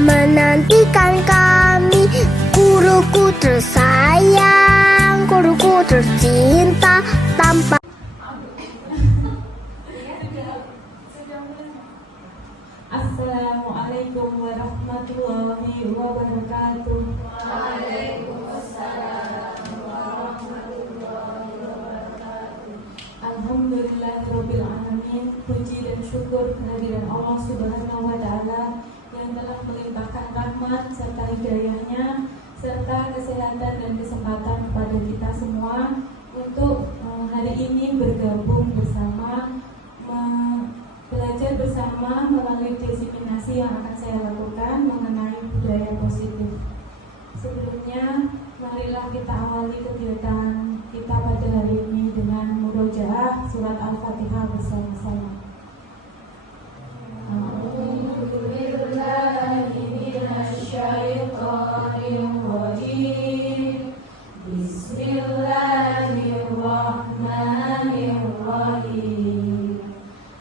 menantikan kami. Guruku tersayang, guruku tercinta, tanpa Assalamualaikum warahmatullahi wabarakatuh. Waalaikumsalam warahmatullahi wabarakatuh. Alhamdulillahirabbil alamin. Puji dan syukur kehadiran Allah Subhanahu wa taala yang telah melimpahkan rahmat serta hidayahnya serta kesehatan dan kesempatan kepada kita semua untuk hari ini bergabung bersama, belajar bersama melalui diseminasi yang akan saya lakukan mengenai budaya positif. Sebelumnya, marilah kita awali kegiatan kita pada hari ini dengan murojaah surat Al-Fatihah bersama-sama. Bismillahirrahmanirrahim.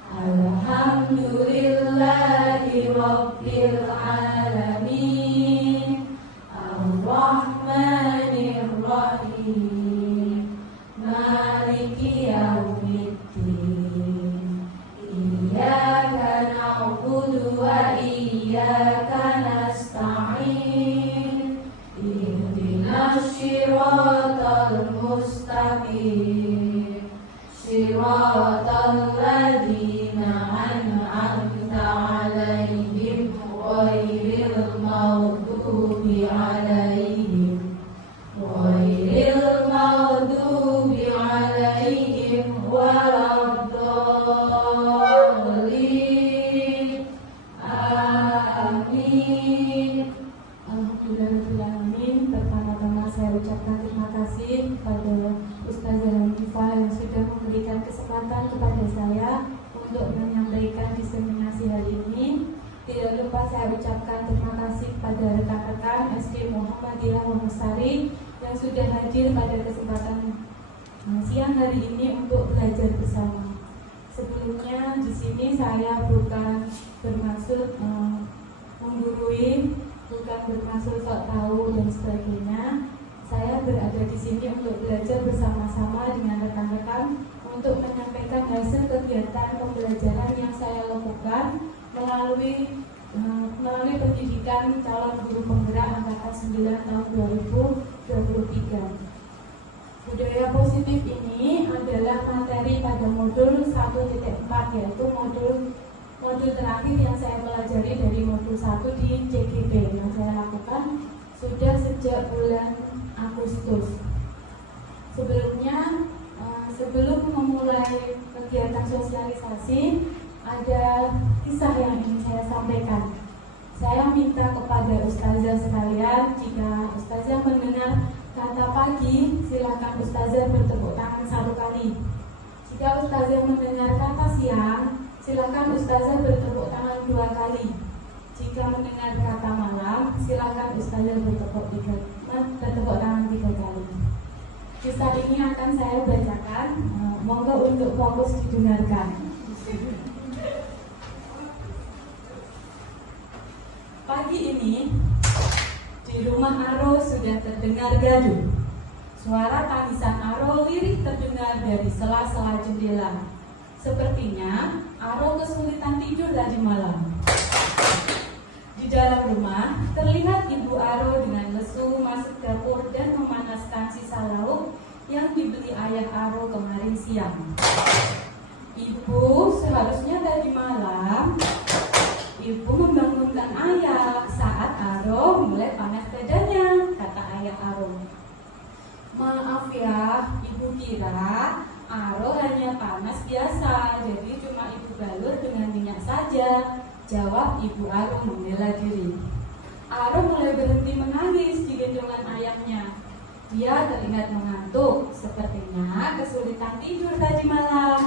Alhamdulillahi rabbil alamin. Ar-Rahmanir-Rahim. Maliki yaumiddin. Iyyaka na'budu wa iyyaka nasta'in. Ihdinas siratal mustaqim. Siratal ladzina an'amta 'alaihim ghairil maghdubi 'alaihim waladdallin. Amin. Alhamdulillahirrahmanirrahim. Pertama-tama saya ucapkan terima kasih kepada Ustazah Hanifah yang sudah memberikan kesempatan kepada saya untuk menyampaikan diseminasi hari ini. Tidak lupa saya ucapkan terima kasih kepada rekan-rekan SD Muhammadiyah Wonosari yang sudah hadir pada kesempatan siang hari ini untuk belajar bersama. Sebelumnya di sini saya bukan bermaksud menggurui, bukan bermaksud sok tahu dan sebagainya. Saya berada di sini untuk belajar bersama-sama dengan rekan-rekan untuk menyampaikan hasil kegiatan pembelajaran yang saya lakukan melalui pendidikan calon guru penggerak angkatan 9 tahun 2023. Budaya positif ini adalah materi pada modul 1.4, yaitu modul terakhir yang saya pelajari dari modul 1 di CGP yang saya lakukan sudah sejak bulan Agustus. Sebelum memulai kegiatan sosialisasi, ada kisah yang ingin saya sampaikan. Saya minta kepada ustazah sekalian, jika ustazah mendengar kata pagi, silakan ustazah bertepuk tangan 1 kali. Jika ustazah mendengar kata siang, silakan ustazah bertepuk tangan 2 kali. Jika mendengar kata malam, silakan ustazah bertepuk tangan 3 kali. Kisah ini akan saya bacakan, monggo untuk fokus didengarkan. Pagi ini, di rumah Aro sudah terdengar gaduh. Suara tangisan Aro lirih terdengar dari sela-sela jendela. Sepertinya Aro kesulitan tidur tadi malam. Di dalam rumah, terlihat Ibu Aro dengan lesu masuk dapur dan memanaskan sisa lauk yang dibeli ayah Aro kemarin siang. Ibu, seharusnya tadi malam Ibu membangunkan ayah saat Aro mulai panas badannya, kata ayah Aro. Maaf ya, Ibu kira Aro hanya panas biasa, jadi cuma Ibu balur dengan minyak saja, jawab Ibu Aro membela diri. Aro mulai berhenti menangis di gendongan ayahnya. Dia teringat mengantuk, sepertinya kesulitan tidur tadi malam.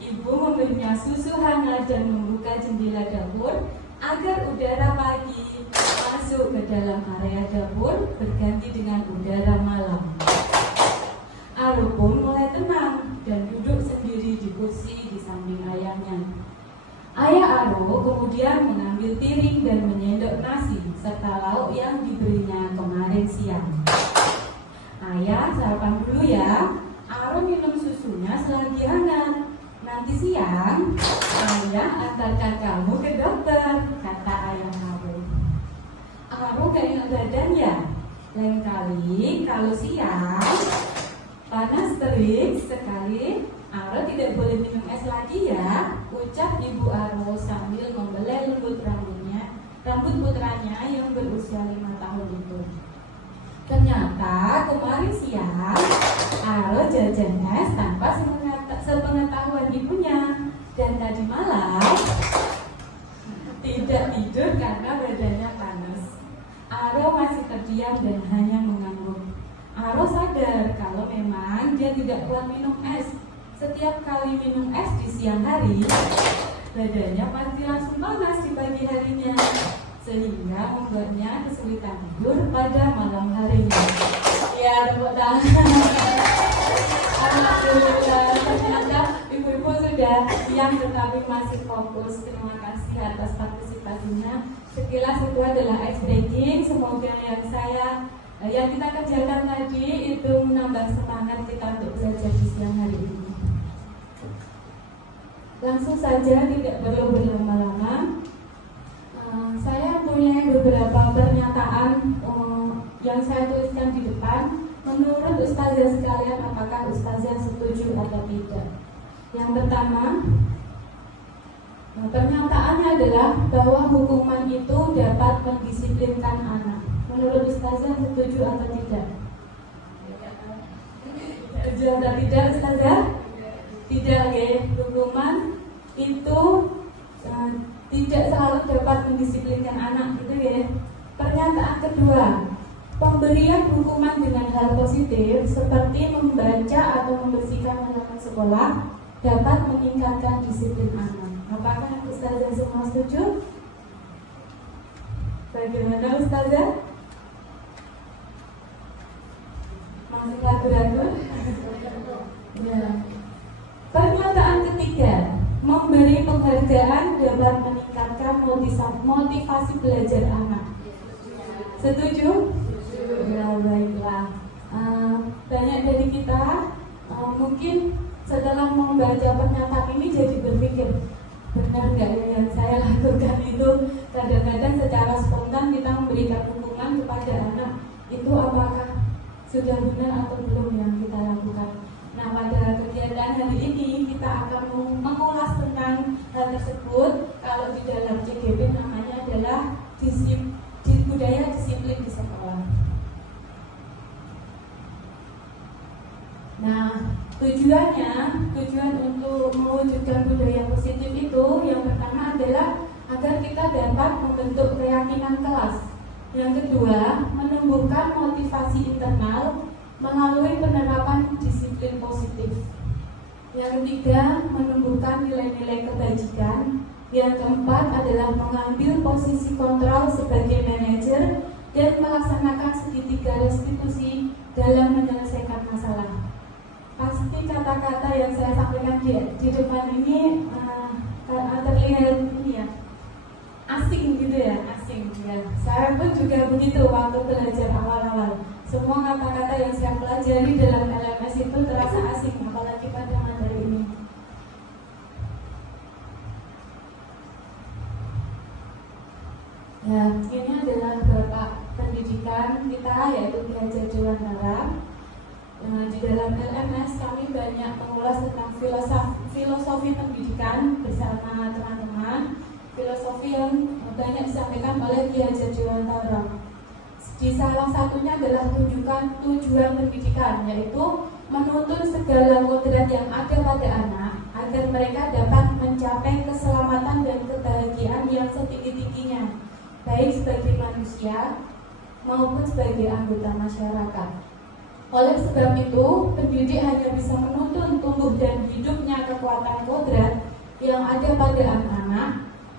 Ibu memberinya susu hangat dan membuka jendela dapur agar udara pagi masuk ke dalam area dapur berganti dengan udara malam. Aro pun mulai tenang dan duduk sendiri di kursi di samping ayahnya. Ayah Aro kemudian mengambil piring dan sendok nasi serta lauk yang diberinya kemarin siang. Ayah, sarapan dulu ya. Aro minum susunya selagi hangat. Nanti siang, ayah antarkan kamu ke dokter, kata ayah Aro. Aro gak ingat badan ya? Lain kali kalau siang panas terik sekali, Aro tidak boleh minum es lagi ya, ucap ibu Aro sambil membelai rambut putranya yang berusia 5 tahun itu. Ternyata kemarin siang Aro jajan es tanpa sepengetahuan ibunya, dan tadi malam tidak tidur karena badannya panas. Aro masih terdiam dan hanya mengangguk. Aro sadar kalau memang dia tidak kuat minum es. Setiap kali minum es di siang hari, badannya pasti langsung panas di pagi harinya, sehingga membuatnya kesulitan tidur pada malam harinya. Ya, tepuk tangan. Alhamdulillah, ternyata ibu-ibu sudah siang tetapi masih fokus. Terima kasih atas partisipasinya. Sekilas itu adalah ice breaking. Semoga yang kita kerjakan tadi itu menambah semangat kita untuk belajar di siang hari ini. Langsung saja, tidak perlu berlama-lama. Saya punya beberapa pernyataan yang saya tuliskan di depan. Menurut ustazah sekalian, apakah ustazah setuju atau tidak? Yang pertama, pernyataannya adalah bahwa hukuman itu dapat mendisiplinkan anak. Menurut ustazah setuju atau tidak? Setuju atau tidak, ustazah? Tidak, ya. Hukuman itu tidak selalu dapat mendisiplinkan anak, gitu ya. Pernyataan kedua, pemberian hukuman dengan hal positif seperti membaca atau membersihkan halaman sekolah dapat meningkatkan disiplin anak. Apakah ustazah semua setuju? Bagaimana ustazah? Masih ragu-ragu? Ya. Pernyataan ketiga, memberi penghargaan dapat meningkatkan motivasi belajar anak. Setuju? Ya, baiklah. Banyak dari kita mungkin setelah membaca pernyataan ini jadi berpikir, benar nggak ya yang saya lakukan itu? Kadang-kadang secara spontan kita memberikan hukuman kepada anak, itu apakah sudah benar atau belum yang kita lakukan? Nah, pada kegiatan hari ini kita akan mengulas tentang hal tersebut. Kalau di dalam CGP namanya adalah budaya disiplin di sekolah. Nah, tujuan untuk mewujudkan budaya positif itu yang pertama adalah agar kita dapat membentuk keyakinan kelas. Yang kedua, menumbuhkan motivasi internal melalui penerapan disiplin positif. Yang ketiga, menumbuhkan nilai-nilai kebajikan. Yang keempat adalah mengambil posisi kontrol sebagai manajer dan melaksanakan segitiga restitusi dalam menyelesaikan masalah. Pasti kata-kata yang saya sampaikan di depan ini terlihat ini ya, asing gitu ya, asing ya. Saya pun juga begitu waktu belajar awal-awal. Semua kata-kata yang saya pelajari dalam LMS itu terasa asing, apalagi pada materi ini. Ya, ini adalah bapak pendidikan kita, yaitu Ki Hajar Dewantara. Di dalam LMS kami banyak mengulas tentang filosofi pendidikan bersama teman-teman. Filosofi yang banyak disampaikan oleh Ki Hajar Dewantara. Di salah satunya adalah tunjukkan tujuan pendidikan, yaitu menuntun segala kodrat yang ada pada anak agar mereka dapat mencapai keselamatan dan kebahagiaan yang setinggi-tingginya, baik sebagai manusia maupun sebagai anggota masyarakat. Oleh sebab itu, pendidik hanya bisa menuntun tumbuh dan hidupnya kekuatan kodrat yang ada pada anak-anak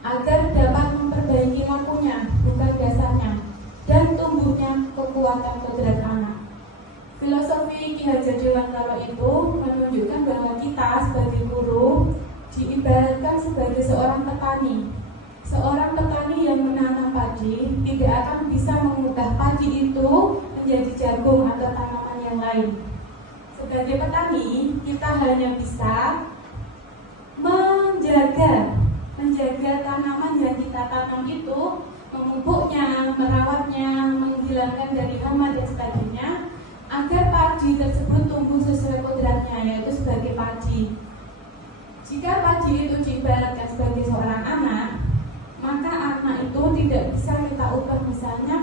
agar dapat memperbaiki lakunya, bukan dasarnya, dan tumbuhnya kekuatan kodrat anak. Filosofi Ki Hajar Dewantara itu menunjukkan bahwa kita sebagai guru diibaratkan sebagai seorang petani yang menanam padi padi tidak akan bisa mengubah padi itu menjadi jagung atau tanaman yang lain. Sebagai petani, kita hanya bisa menjaga tanaman yang kita tanam itu, memupuknya, merawatnya, menghilangkan dari hama dan sebagainya, agar padi tersebut tumbuh sesuai kodratnya, yaitu sebagai padi. Jika padi itu diibaratkan sebagai seorang anak, maka anak itu tidak bisa kita ubah. Misalnya,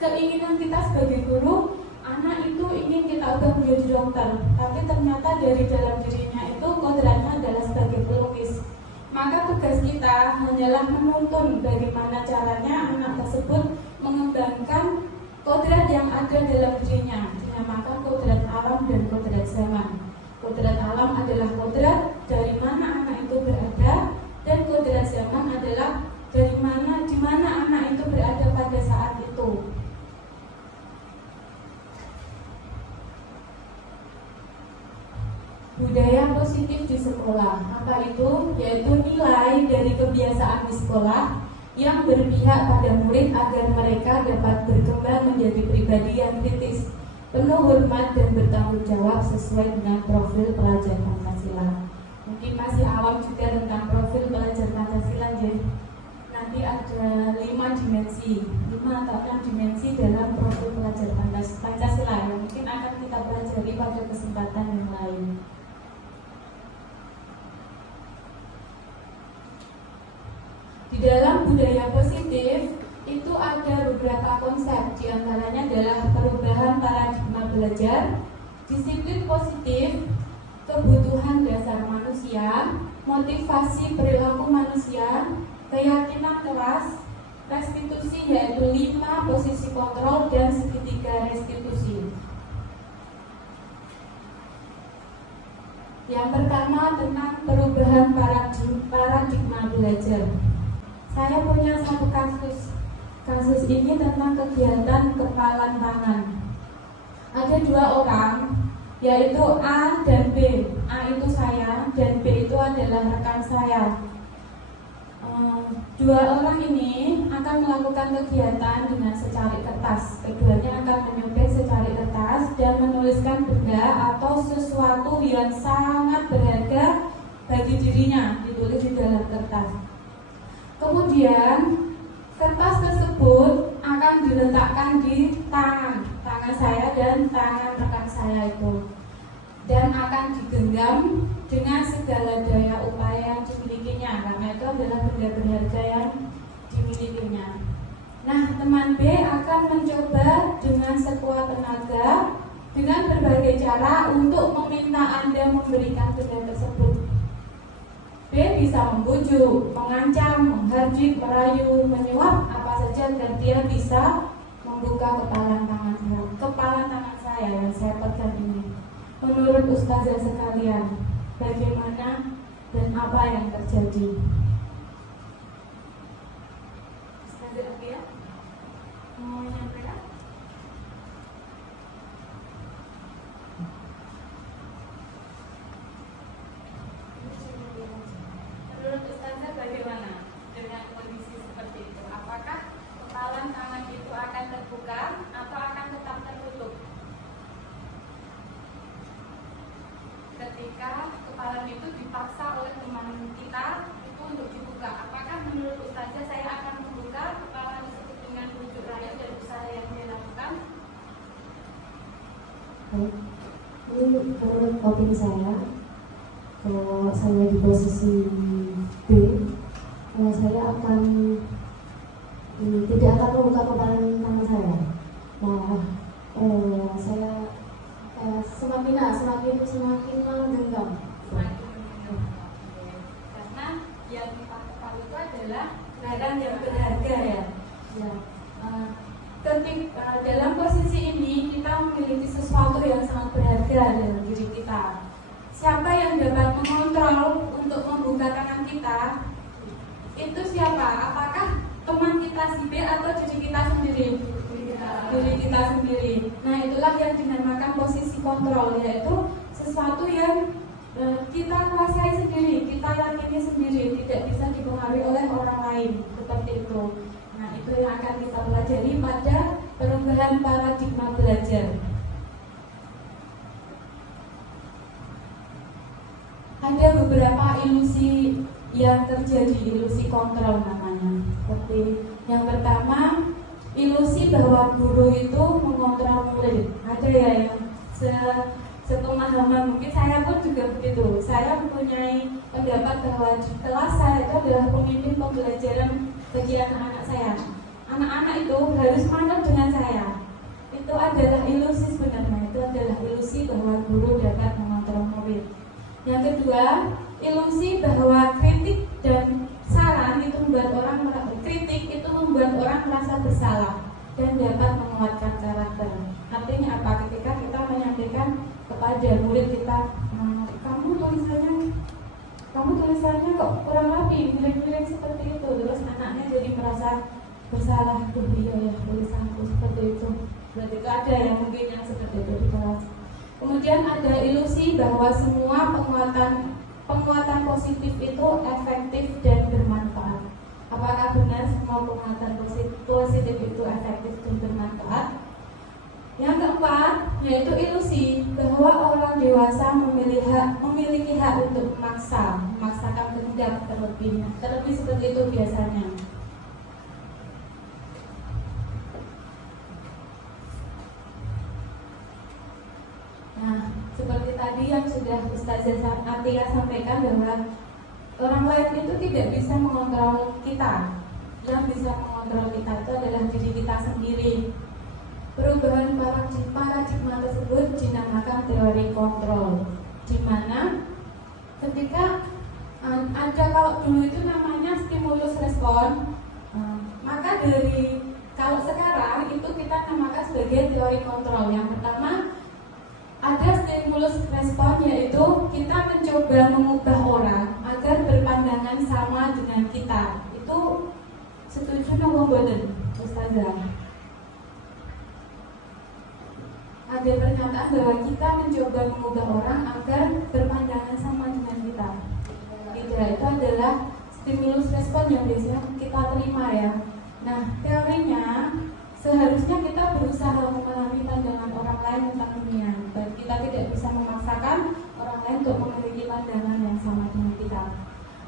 keinginan kita sebagai guru, anak itu ingin kita ubah menjadi dokter, tapi ternyata dari dalam dirinya itu kodratnya adalah sebagai pelukis. Maka tugas kita hanyalah menuntun bagaimana caranya anak tersebut mengembangkan kodrat yang ada dalam dirinya, dinamakan kodrat alam dan kodrat zaman. Kodrat alam adalah kodrat dari mana anak itu berada, dan kodrat zaman adalah dari mana, di mana anak itu berada pada saat itu. Budaya positif di sekolah, apa itu? Yaitu nilai dari kebiasaan di sekolah yang berpihak pada murid agar mereka dapat berkembang menjadi pribadi yang kritis, penuh hormat dan bertanggung jawab sesuai dengan profil pelajar Pancasila. Mungkin masih awam juga tentang profil pelajar Pancasila, jadi nanti ada 5 dimensi, 5 atau 6 dimensi dalam profil pelajar Pancasila yang mungkin akan kita pelajari pada kesempatan yang lain. Di dalam budaya positif itu ada beberapa konsep, diantaranya adalah perubahan paradigma belajar, disiplin positif, kebutuhan dasar manusia, motivasi perilaku manusia, keyakinan kelas, restitusi yaitu 5 posisi kontrol dan segitiga restitusi. Yang pertama tentang perubahan paradigma belajar. Saya punya satu kasus ini tentang kegiatan kepalan tangan. Ada 2 orang, yaitu A dan B. A itu saya dan B itu adalah rekan saya. 2 orang ini akan melakukan kegiatan dengan secari kertas. Keduanya akan menyobek secari kertas dan menuliskan benda atau sesuatu yang sangat berharga bagi dirinya, ditulis di dalam kertas. Kemudian kertas tersebut akan diletakkan di tangan saya dan tangan rekan saya itu, dan akan digenggam dengan segala daya upaya yang dimilikinya, karena itu adalah benda berharga yang dimilikinya. Nah, teman B akan mencoba dengan sekuat tenaga dengan berbagai cara untuk meminta Anda memberikan benda tersebut. B bisa membujuk, mengancam, menghardik, merayu, menyuap, apa saja agar dia bisa membuka kepala tangan saya yang saya pegang ini. Menurut ustazah sekalian, bagaimana dan apa yang terjadi? Ustazah Akia, mau menyampaikan? Menurut ustazah bagaimana dengan kondisi seperti itu? Apakah kepalan tangan itu akan terbuka atau akan tetap tertutup? Ketika kepalan itu dipaksa oleh teman kita itu untuk dibuka, apakah menurut ustazah saya akan membuka kepalan tersebut dengan bujuk rayu dan usaha yang dia lakukan? Ini menurut opini saya, kalau saya di posisi B, saya akan tidak akan membuka kepalan tangan saya. Saya semakin menggenggam. Karena yang dipakai itu adalah barang yang berharga ya. Ketika dalam posisi ini kita memiliki sesuatu yang sangat berharga dalam diri kita. Siapa yang dapat mengontrol untuk membuka tangan kita? Itu siapa? Apakah teman kita si B atau diri kita sendiri? Diri kita sendiri. Nah, itulah yang dinamakan posisi kontrol, yaitu sesuatu yang kita kuasai sendiri, kita yakini sendiri, tidak bisa dipengaruhi oleh orang lain, seperti itu. Nah, itu itu yang akan kita pelajari pada perubahan paradigma belajar. Ada beberapa ilusi yang terjadi, ilusi kontrol namanya. Seperti yang pertama, ilusi bahwa guru itu mengontrol murid. Ada ya yang sepemahaman, mungkin saya pun juga begitu. Saya mempunyai pendapat bahwa di kelas saya itu adalah pemimpin pembelajaran bagi anak-anak saya. Anak-anak itu harus manut dengan saya. Itu adalah ilusi sebenarnya. Itu adalah ilusi bahwa guru dapat mengontrol murid. Yang kedua, ilusi bahwa kritik dan saran itu membuat orang merasa bersalah dan dapat menguatkan karakter. Artinya apa? Ketika kita menyampaikan kepada murid kita, kamu tulisannya kok kurang rapi, miring-miring seperti itu, terus anaknya jadi merasa bersalah. Iya ya, tulisanku seperti itu. Berarti itu ada yang mungkin yang seperti itu di kelas. Kemudian ada ilusi bahwa semua penguatan positif itu efektif dan bermanfaat. Apakah benar semua penguatan positif itu efektif dan bermanfaat? Yang keempat, yaitu ilusi bahwa orang dewasa memiliki hak untuk memaksakan kehendak terlebih seperti itu biasanya. Nah, seperti tadi yang sudah Ustazah Atia sampaikan bahwa orang lain itu tidak bisa mengontrol kita. Yang bisa mengontrol kita itu adalah diri kita sendiri. Perubahan paradigma tersebut dinamakan teori kontrol, di mana ketika ada, kalau dulu itu namanya stimulus respon, maka kalau sekarang itu kita namakan sebagai teori kontrol. Yang pertama, ada stimulus respon, yaitu kita mencoba mengubah orang agar berpandangan sama dengan kita. Itu setuju nopo mboten, Ustazah? Ada pernyataan bahwa kita mencoba mengubah orang agar berpandangan sama dengan kita. Tidak, itu adalah stimulus respon yang biasanya kita terima ya. Nah, teorinya seharusnya kita berusaha memahami pandangan orang lain tentang dunia. Kita tidak bisa memaksakan orang lain untuk memiliki pandangan yang sama dengan kita.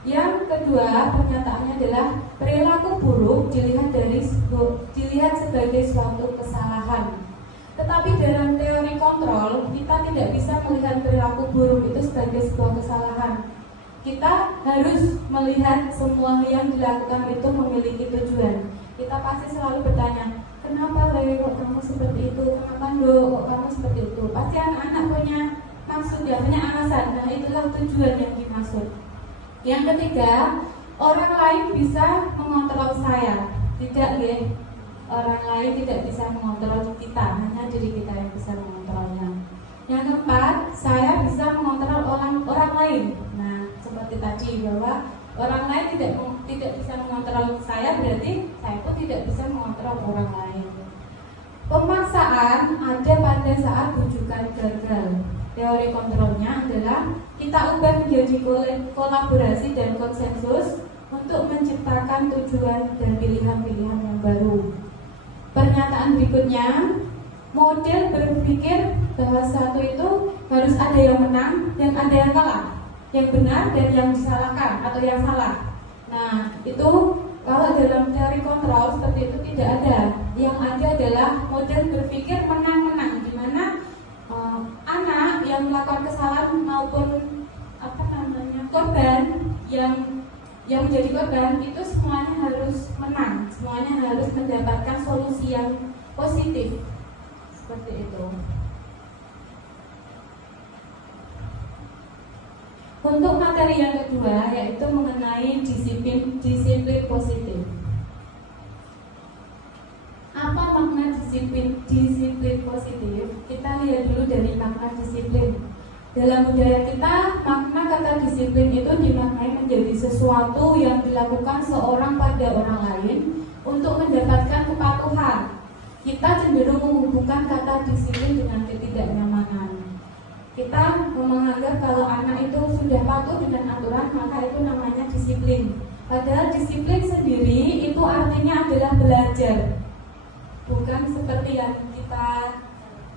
Yang kedua, pernyataannya adalah perilaku buruk dilihat sebagai suatu kesalahan. Tetapi dalam teori kontrol, kita tidak bisa melihat perilaku buruk itu sebagai sebuah kesalahan. Kita harus melihat semua yang dilakukan itu memiliki tujuan. Kita pasti selalu bertanya, kenapa Le kok kamu seperti itu? Kenapa Ndo kok kamu seperti itu? Pasti anak-anak punya maksud, ya, punya alasan. Nah, itulah tujuan yang dimaksud. Yang ketiga, orang lain bisa mengontrol saya. Tidak, ya. Orang lain tidak bisa mengontrol kita, hanya diri kita yang bisa mengontrolnya. Yang keempat, saya bisa mengontrol orang lain. Nah, seperti tadi bahwa orang lain tidak bisa mengontrol saya, berarti saya pun tidak bisa mengontrol orang lain. Pemaksaan ada pada saat bujukan gagal. Teori kontrolnya adalah kita ubah menjadi kolaborasi dan konsensus untuk menciptakan tujuan dan pilihan-pilihan yang baru. Pernyataan berikutnya, model berpikir bahwa satu itu harus ada yang menang dan ada yang kalah, yang benar dan yang disalahkan atau yang salah. Nah, itu kalau dalam teori kontrol seperti itu tidak ada. Yang ada adalah model berpikir menang-menang, di mana anak yang melakukan kesalahan maupun korban yang menjadi korban itu semuanya harus menang, semuanya harus mendapatkan solusi yang positif, seperti itu. Untuk materi yang kedua, yaitu mengenai disiplin positif. Apa makna disiplin positif? Kita lihat dulu dari makna disiplin. Dalam budaya kita, makna kata disiplin itu dimaknai menjadi sesuatu yang dilakukan seorang pada orang lain untuk mendapatkan kepatuhan. Kita cenderung menghubungkan kata disiplin dengan ketidaknyamanan. Kita menganggap kalau anak itu sudah patuh dengan aturan, maka itu namanya disiplin. Padahal disiplin sendiri itu artinya adalah belajar, bukan seperti yang kita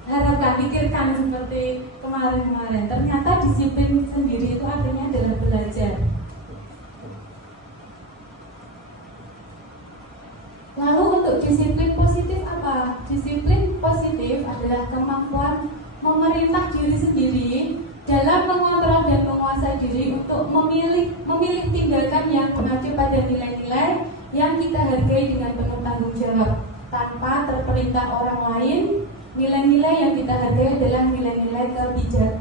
harapkan, pikirkan seperti kemarin-kemarin. Ternyata disiplin sendiri itu artinya adalah belajar. Lalu untuk disiplin positif apa? Disiplin positif adalah kemampuan memerintah diri sendiri dalam mengontrol dan menguasai diri untuk memilih tindakan yang mengacu pada nilai-nilai yang kita hargai dengan penuh tanggung jawab tanpa terperintah orang lain. Nilai-nilai yang kita hargai adalah nilai-nilai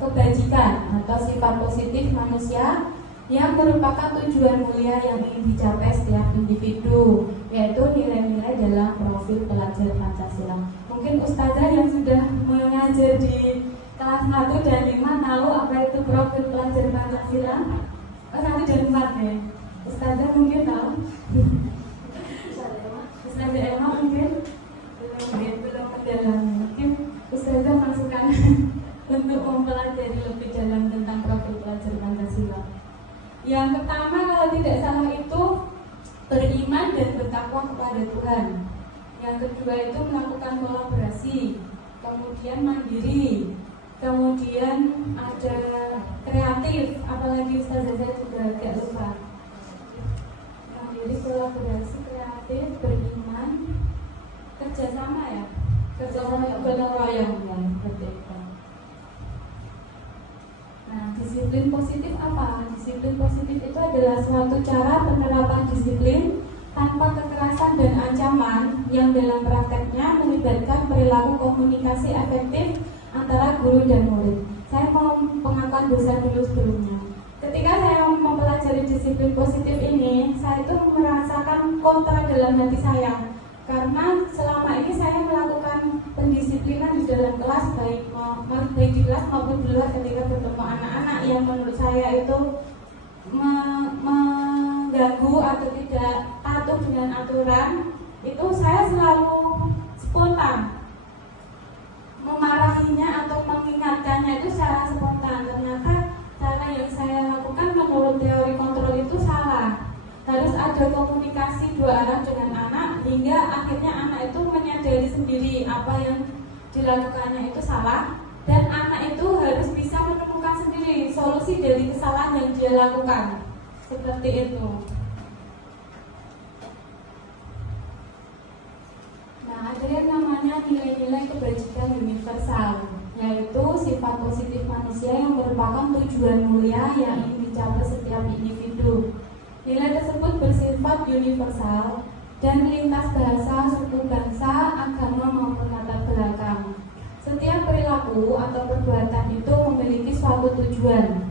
kebajikan atau sifat positif manusia yang merupakan tujuan mulia yang ingin dicapai setiap individu, yaitu nilai-nilai dalam profil pelajar Pancasila. Mungkin ustazah yang sudah mengajar di kelas 1 dan 5 tahu apa itu profil pelajar Pancasila? 1 dan 4 ya. Ustazah mungkin tahu. Ustazah Elma mungkin belum mendalami. Mungkin ustazah masukkan untuk mempelajari lebih dalam tentang profil pelajar Pancasila. Yang pertama kalau tidak salah itu beriman dan bertakwa kepada Tuhan. Yang kedua itu melakukan kolaborasi, kemudian mandiri, kemudian ada kreatif, apalagi ustazah saya juga agak lupa. Mandiri, kolaborasi, kreatif, beriman, kerjasama ya, kerjasama gotong royong ya, seperti itu. Nah, disiplin positif apa? Disiplin positif itu adalah suatu cara penerapan disiplin tanpa kekerasan dan ancaman yang dalam prakteknya melibatkan perilaku komunikasi efektif antara guru dan murid. Saya mau pengakuan dosa dulu sebelumnya. Ketika saya mempelajari disiplin positif ini, saya itu merasakan kontra dalam hati saya. Karena selama ini saya melakukan pendisiplinan di dalam kelas, baik di kelas maupun di luar ketika bertemu anak-anak yang menurut saya itu mengganggu atau tidak patuh dengan aturan, itu saya selalu spontan memarahinya atau mengingatkannya itu secara spontan. Ternyata cara yang saya lakukan menurut teori kontrol itu salah. Harus ada komunikasi dua arah dengan anak hingga akhirnya anak itu menyadari sendiri apa yang dilakukannya itu salah, dan anak itu harus bisa menemukan sendiri solusi dari kesalahan yang dia lakukan. Seperti itu. Nah, ada yang namanya nilai-nilai kebajikan universal, yaitu sifat positif manusia yang merupakan tujuan mulia yang ingin dicapai setiap individu. Nilai tersebut bersifat universal dan lintas bahasa, suku bangsa, agama maupun latar belakang. Setiap perilaku atau perbuatan itu memiliki suatu tujuan.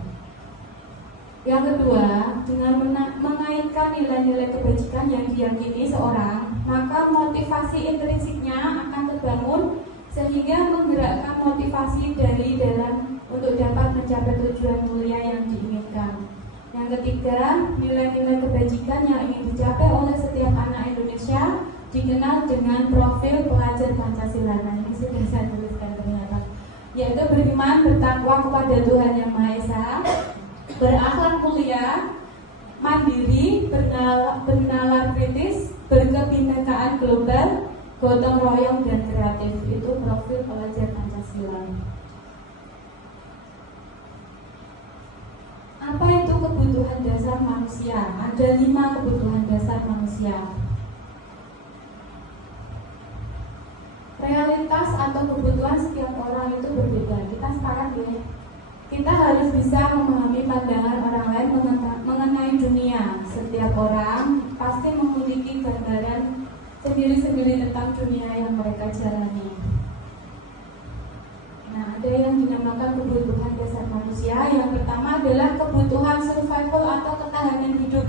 Yang kedua, dengan mengaitkan nilai-nilai kebajikan yang diyakini seorang, maka motivasi intrinsiknya akan terbangun sehingga menggerakkan motivasi dari dalam untuk dapat mencapai tujuan mulia yang diinginkan. Yang ketiga, nilai-nilai kebajikan yang ingin dicapai oleh setiap anak Indonesia dikenal dengan profil pelajar Pancasila. Nah, ini sudah saya tuliskan ternyata, yaitu beriman, bertakwa kepada Tuhan Yang Maha Esa, berakhlak mulia, mandiri, bernalar kritis, berkebinekaan global, gotong royong dan kreatif. Itu profil pelajar Pancasila. Apa itu kebutuhan dasar manusia? Ada 5 kebutuhan dasar manusia. Realitas atau kebutuhan setiap orang itu berbeda. Kita sepakat ya. Kita harus bisa memahami pandangan orang lain mengenai dunia. Setiap orang pasti memiliki gambaran sendiri-sendiri tentang dunia yang mereka jalani. Nah, ada yang dinamakan kebutuhan dasar manusia. Yang pertama adalah kebutuhan survival atau ketahanan hidup.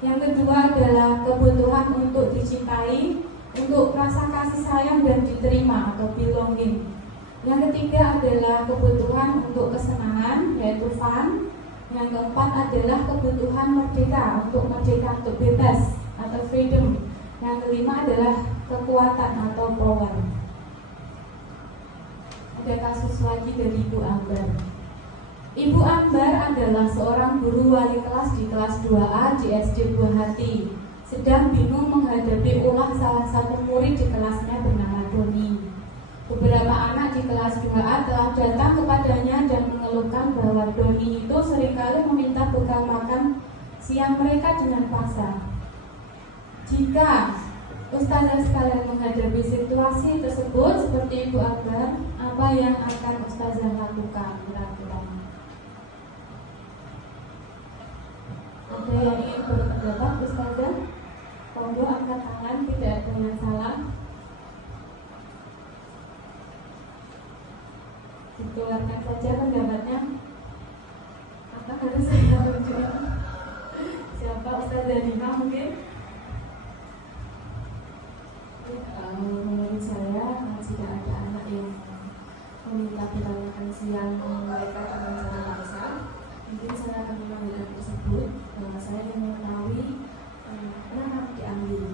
Yang kedua adalah kebutuhan untuk dicintai, untuk rasa kasih sayang dan diterima atau belonging. Yang ketiga adalah kebutuhan untuk kesenangan, yaitu fun. Yang keempat adalah kebutuhan merdeka, untuk merdeka, untuk bebas atau freedom. Yang kelima adalah kekuatan atau power. Ada kasus lagi dari Ibu Ambar. Ibu Ambar adalah seorang guru wali kelas di kelas 2A di SD Buah Hati. Sedang bingung menghadapi ulah salah satu murid di kelasnya bernama Doni. Beberapa anak di kelas 2A telah datang kepadanya dan mengeluhkan bahwa Doni itu seringkali meminta bekal makan siang mereka dengan paksa. Jika Ustazah sekalian menghadapi situasi tersebut seperti Ibu Akbar, apa yang akan Ustazah lakukan kira-kira? Ada yang ingin berpendapat Ustazah? Monggo angkat tangan, tidak ada yang salah. Dikeluarkan saja pendapatnya. Apa harus saya menjawab? Siapa? Ustazah Dina mungkin? Menurut saya, jika ada anak yang meminta bekal makan siang mereka dengan cara paksa, mungkin saya akan memanggil anak tersebut. Saya ingin mengetahui kenapa diambil,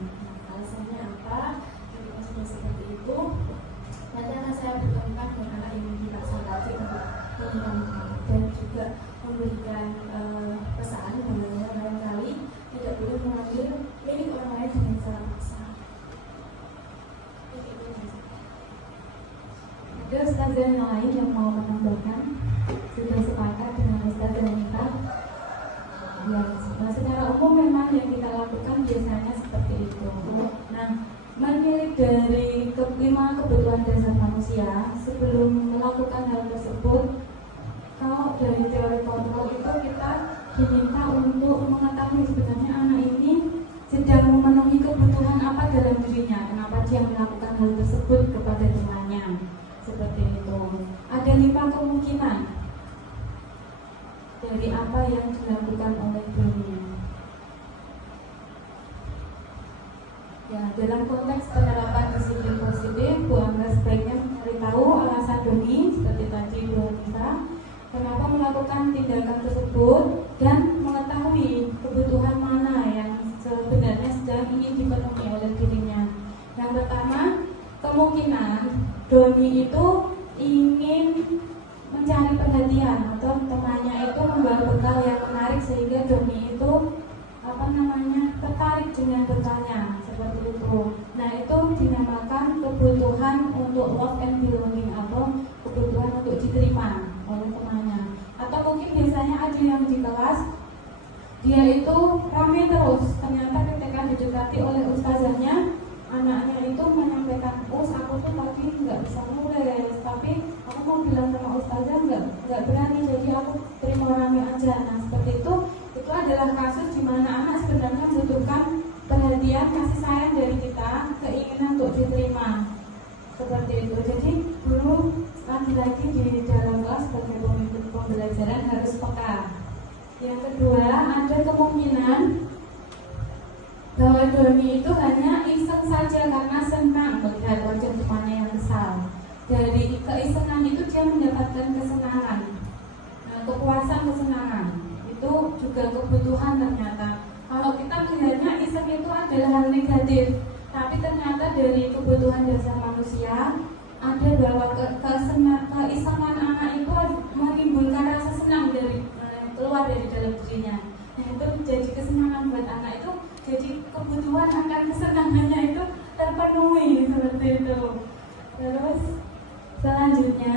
alasannya apa. Jadi sudah seperti itu, nanti akan saya bertemukan dengan anak yang dipaksa tadi untuk meminta maaf dan juga memberikan pesan bahwa barangkali tidak boleh mengambil milik orang lain dengan cara paksa. Ada ustazah yang lain yang mau menambahkan? Sudah sepakat dengan Ustazah Nita? Ya, secara umum memang yang kita lakukan biasanya seperti itu. Nah, menilik dari 5 kebutuhan dasar manusia, sebelum melakukan hal tersebut, kalau dari teori kontrol itu kita diminta untuk mengetahui sebenarnya anak ini sedang memenuhi kebutuhan apa dalam dirinya, kenapa dia melakukan hal tersebut kepada temannya. Seperti itu. Ada 5 kemungkinan dari apa yang dilakukan oleh Doni. Ya, dalam konteks penerapan disiplin positif, Bu Angga sebaiknya mencari tahu alasan Doni seperti tadi Bu Anita, kenapa melakukan tindakan tersebut dan mengetahui kebutuhan mana yang sebenarnya sedang ingin dipenuhi oleh dirinya. Yang pertama, kemungkinan Doni itu ingin mencari perhatian atau temannya itu membawa bekal yang menarik sehingga Doni itu tertarik dengan bekalnya seperti itu. Nah, itu dinamakan kebutuhan untuk love and belonging atau kebutuhan untuk diterima oleh temannya. Atau mungkin biasanya ada yang di kelas dia itu ramai terus, ternyata ketika didekati oleh ustazahnya, anaknya itu menyampaikan, aku tuh tadi nggak bisa nulis, tapi aku mau bilang sama ustazah nggak berani, jadi aku terima rame aja. Nah, seperti itu adalah kasus di mana anak sebenarnya membutuhkan perhatian, kasih sayang dari kita, keinginan untuk diterima. Seperti itu. Jadi guru lagi-lagi di dalam kelas sebagai pemimpin pembelajaran harus peka. Yang kedua, ada kemungkinan bahwa Doni itu hanya iseng saja karena senang melihat wajah temannya yang kesal. Dari keisengan itu dia mendapatkan kesenangan, kepuasan, kesenangan. Itu juga kebutuhan ternyata. Kalau kita melihatnya iseng itu adalah hal negatif, tapi ternyata dari kebutuhan dasar manusia ada bahwa keisengan anak itu menimbulkan rasa senang dari keluar dari dalam dirinya. Nah, itu menjadi kesenangan buat anak itu. Jadi kebutuhan akan kesenangannya itu terpenuhi seperti itu. Terus selanjutnya,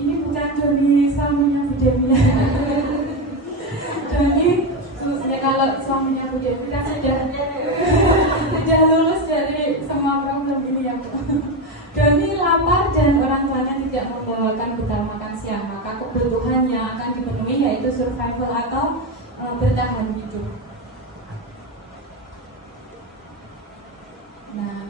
ini bukan Doni suaminya Bu Demila. Doni, ya kalau suaminya Bu Demila sudah lulus dari semua problem ini ya Bu. Doni lapar dan orang tuanya tidak membawakan bekal makan siang, maka kebutuhan yang akan dipenuhi yaitu survival atau bertahan hidup. Nah,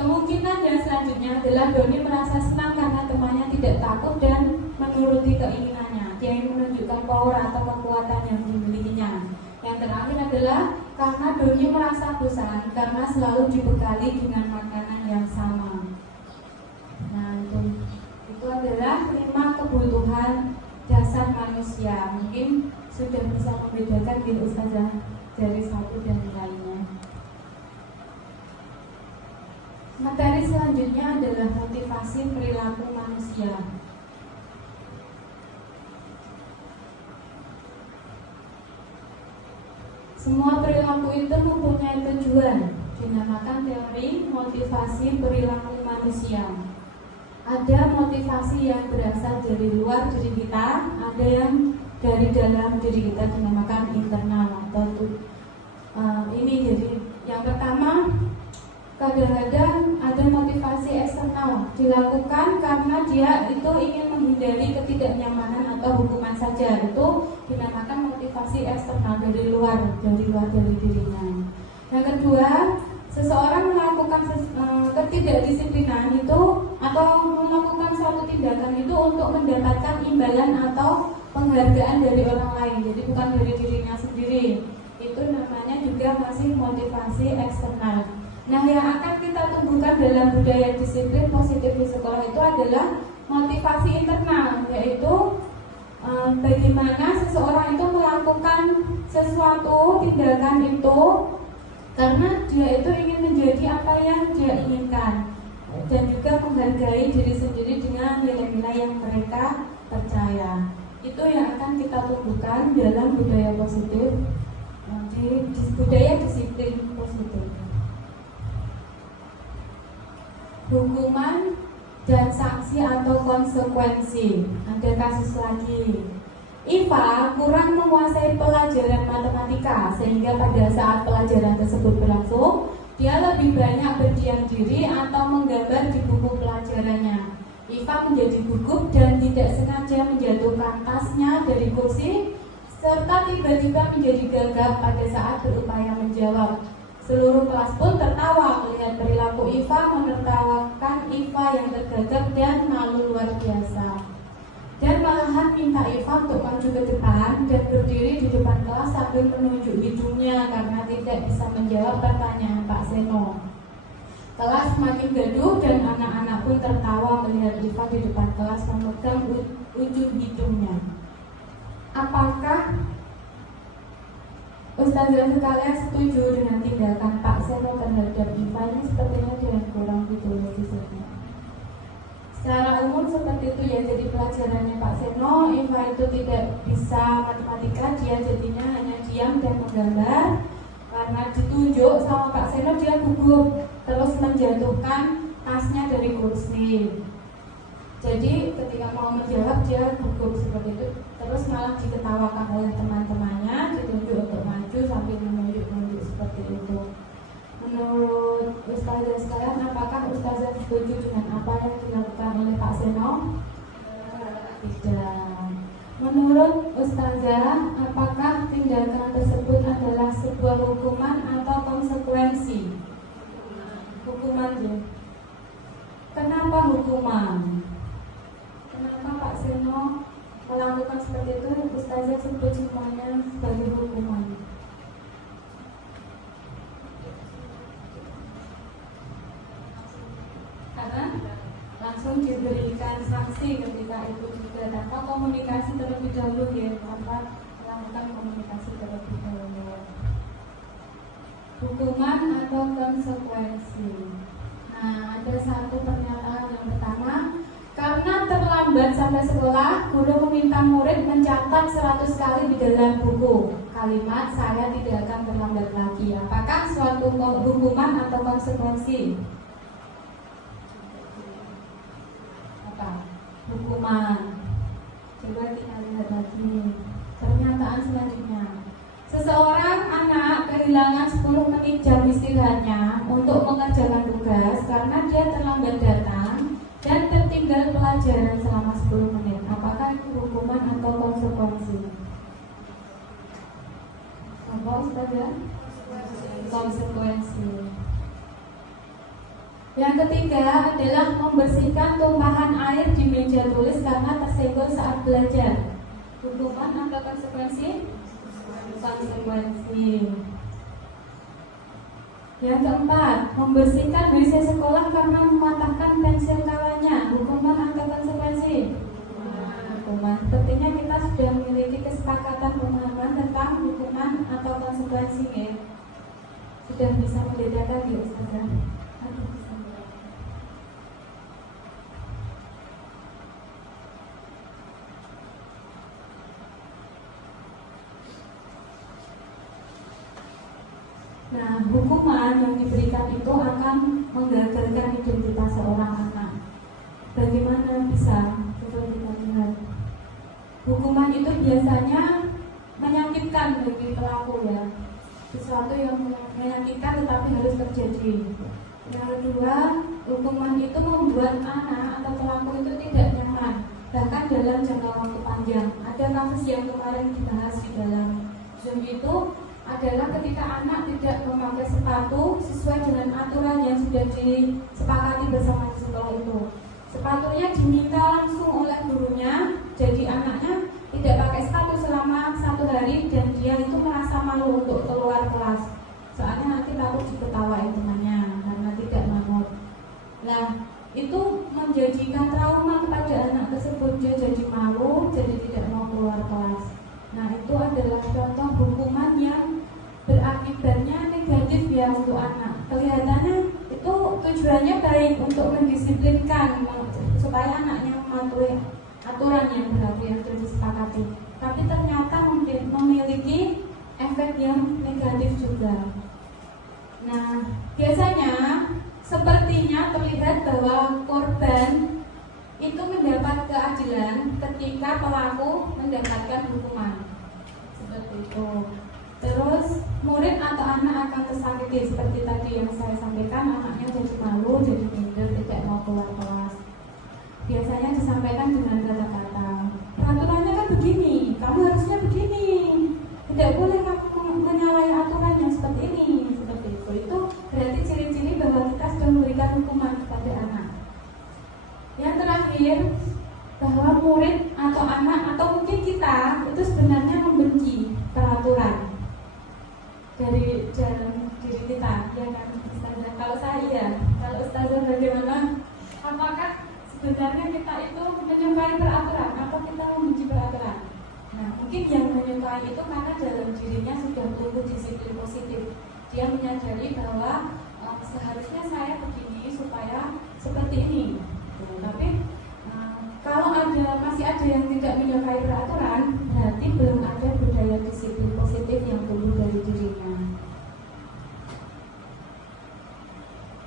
kemungkinan yang selanjutnya adalah Doni merasa senang karena temannya tidak takut dan menuruti keinginannya. Dia ingin menunjukkan power atau kekuatan yang dimilikinya. Yang terakhir adalah karena Doni merasa bosan karena selalu dibekali dengan makanan yang sama. Nah, itu adalah 5 kebutuhan dasar manusia. Mungkin sudah bisa membedakan di ustazah dari satu dan lainnya. Materi selanjutnya adalah motivasi perilaku manusia. Semua perilaku itu mempunyai tujuan, dinamakan teori motivasi perilaku manusia. Ada motivasi yang berasal dari luar diri kita, ada yang dari dalam diri kita, dinamakan internal atau ini. Jadi yang pertama, kadang-kadang ada motivasi eksternal dilakukan karena dia itu ingin menghindari ketidaknyamanan atau hukuman saja. Itu dinamakan motivasi eksternal dari luar dari dirinya. Yang kedua, seseorang melakukan ketidakdisiplinan itu atau melakukan suatu tindakan itu untuk mendapatkan imbalan atau penghargaan dari orang lain, jadi bukan dari dirinya sendiri. Itu namanya juga masih motivasi eksternal. Nah, yang akan kita tumbuhkan dalam budaya disiplin positif di sekolah itu adalah motivasi internal, yaitu bagaimana seseorang itu melakukan sesuatu tindakan itu karena dia itu ingin menjadi apa yang dia inginkan, dan juga menghargai diri sendiri dengan nilai-nilai yang mereka percaya. Itu yang akan kita tumbuhkan dalam budaya positif, di budaya disiplin positif. Hukuman dan sanksi atau konsekuensi. Ada kasus lagi. Iva kurang menguasai pelajaran matematika, sehingga pada saat pelajaran tersebut berlangsung, dia lebih banyak berdiam diri atau menggambar di buku pelajarannya. Iva menjadi gugup dan tidak sengaja menjatuhkan tasnya dari kursi, serta tiba-tiba menjadi gagap pada saat berupaya menjawab. Seluruh kelas pun tertawa melihat perilaku Iva, menertawakan Iva yang tergagap dan malu luar biasa. Dan malahan minta Iva untuk maju ke depan dan berdiri di depan kelas sambil menunjuk hidungnya karena tidak bisa menjawab pertanyaan Pak Seno. Kelas semakin gaduh dan anak-anak pun tertawa melihat Iva di depan kelas memegang ujung hidungnya. Apakah Ustazah sekalian setuju dengan tindakan Pak Seno terhadap Iva? Ini sepertinya dia yang kurang ditulis di sini. Secara umum seperti itu ya, jadi pelajarannya Pak Seno, Iva itu tidak bisa matematika, dia jadinya hanya diam dan menggambar. Karena ditunjuk sama Pak Seno dia gugup, terus menjatuhkan tasnya dari kursi. Jadi ketika mau menjawab dia gugup seperti itu, terus malah diketawakan oleh teman-temannya, ditunjuk untuk maju sambil menunjuk-nunjuk seperti itu. Menurut Ustazah sekalian, apakah Ustazah setuju dengan apa yang dilakukan oleh Pak Seno? Tidak. Menurut Ustazah, apakah tindakan tersebut adalah sebuah hukuman atau konsekuensi? Hukuman ya. Kenapa hukuman? Kenapa Pak Seno melakukan seperti itu? Ustazah sebut semuanya sebagai hukuman. Karena langsung diberikan sanksi ketika itu juga tanpa komunikasi terlebih dahulu ya, tanpa melakukan komunikasi terlebih dahulu. Hukuman atau konsekuensi. Nah, ada satu pernyataan yang pertama, karena terlambat sampai sekolah, guru meminta murid mencatat 100 kali di dalam buku kalimat saya tidak akan terlambat lagi. Apakah suatu hukuman atau konsekuensi? Hukuman. Coba kita lihat lagi pernyataan selanjutnya. Seseorang anak kehilangan 10 menit jam istirahatnya untuk mengerjakan tugas karena dia terlambat datang dan tertinggal pelajaran selama 10 menit. Apakah itu hukuman atau konsekuensi? Apa Ustazah? Konsekuensi. Yang ketiga adalah membersihkan tumpahan air di meja tulis karena tersenggol saat belajar. Hukuman atau konsekuensi? Konsekuensi. Yang keempat, membersihkan WC sekolah karena mematahkan pensil kawannya. Hukuman atau konsekuensi? Hukuman. Sepertinya kita sudah memiliki kesepakatan pemahaman tentang hukuman atau konsekuensi ya. Sudah bisa membedakan ya Ustazah? Nah, hukuman yang diberikan itu akan menggagalkan identitas seorang anak. Bagaimana bisa? Coba kita lihat. Hukuman itu biasanya menyakitkan bagi pelaku ya. Sesuatu yang menyakitkan tetapi harus terjadi. Yang kedua, hukuman itu membuat anak atau pelaku itu tidak nyaman, bahkan dalam jangka waktu panjang. Ada kasus yang kemarin dibahas di dalam Zoom itu adalah ketika anak tidak memakai sepatu sesuai dengan aturan yang sudah disepakati bersama di sekolah itu. Sepatunya diminta langsung oleh gurunya, jadi anaknya tidak pakai sepatu selama 1 hari dan dia itu merasa malu untuk keluar kelas. Soalnya nanti takut diketawain temannya karena tidak manut. Nah, itu menjadikan trauma kepada anak tersebut. Dia jadi malu, jadi tidak mau keluar kelas. Nah, itu adalah contoh hukuman yang berakibatnya negatif ya untuk anak. Kelihatannya itu tujuannya baik untuk mendisiplinkan supaya anaknya mematuhi aturan yang berlaku yang sudah disepakati. Tapi ternyata memiliki efek yang negatif juga. Nah, biasanya sepertinya terlihat bahwa korban itu mendapat keadilan ketika pelaku mendapatkan hukuman. Seperti itu. Terus murid atau anak akan tersakiti seperti tadi yang saya sampaikan, anaknya jadi malu, jadi minder, tidak mau keluar kelas. Biasanya disampaikan dengan kata-kata, peraturannya kan begini, kamu harusnya begini, tidak boleh kamu menyalahi aturan yang seperti ini, seperti itu. Itu berarti ciri-ciri bahwa kita sudah memberikan hukuman kepada anak. Yang terakhir, bahwa murid atau anak atau mungkin kita itu sebenarnya membenci peraturan dari dalam diri kita, ya kan Ustazah? Kalau saya, kalau Ustazah bagaimana? Apakah sebenarnya kita itu menyukai peraturan atau kita membenci peraturan? Nah, mungkin yang menyukai itu karena dalam dirinya sudah tumbuh disiplin positif. Dia menyadari bahwa seharusnya saya begini supaya seperti ini. Tapi kalau masih ada yang tidak menyukai peraturan, berarti belum ada budaya disiplin positif yang tumbuh dari dirinya.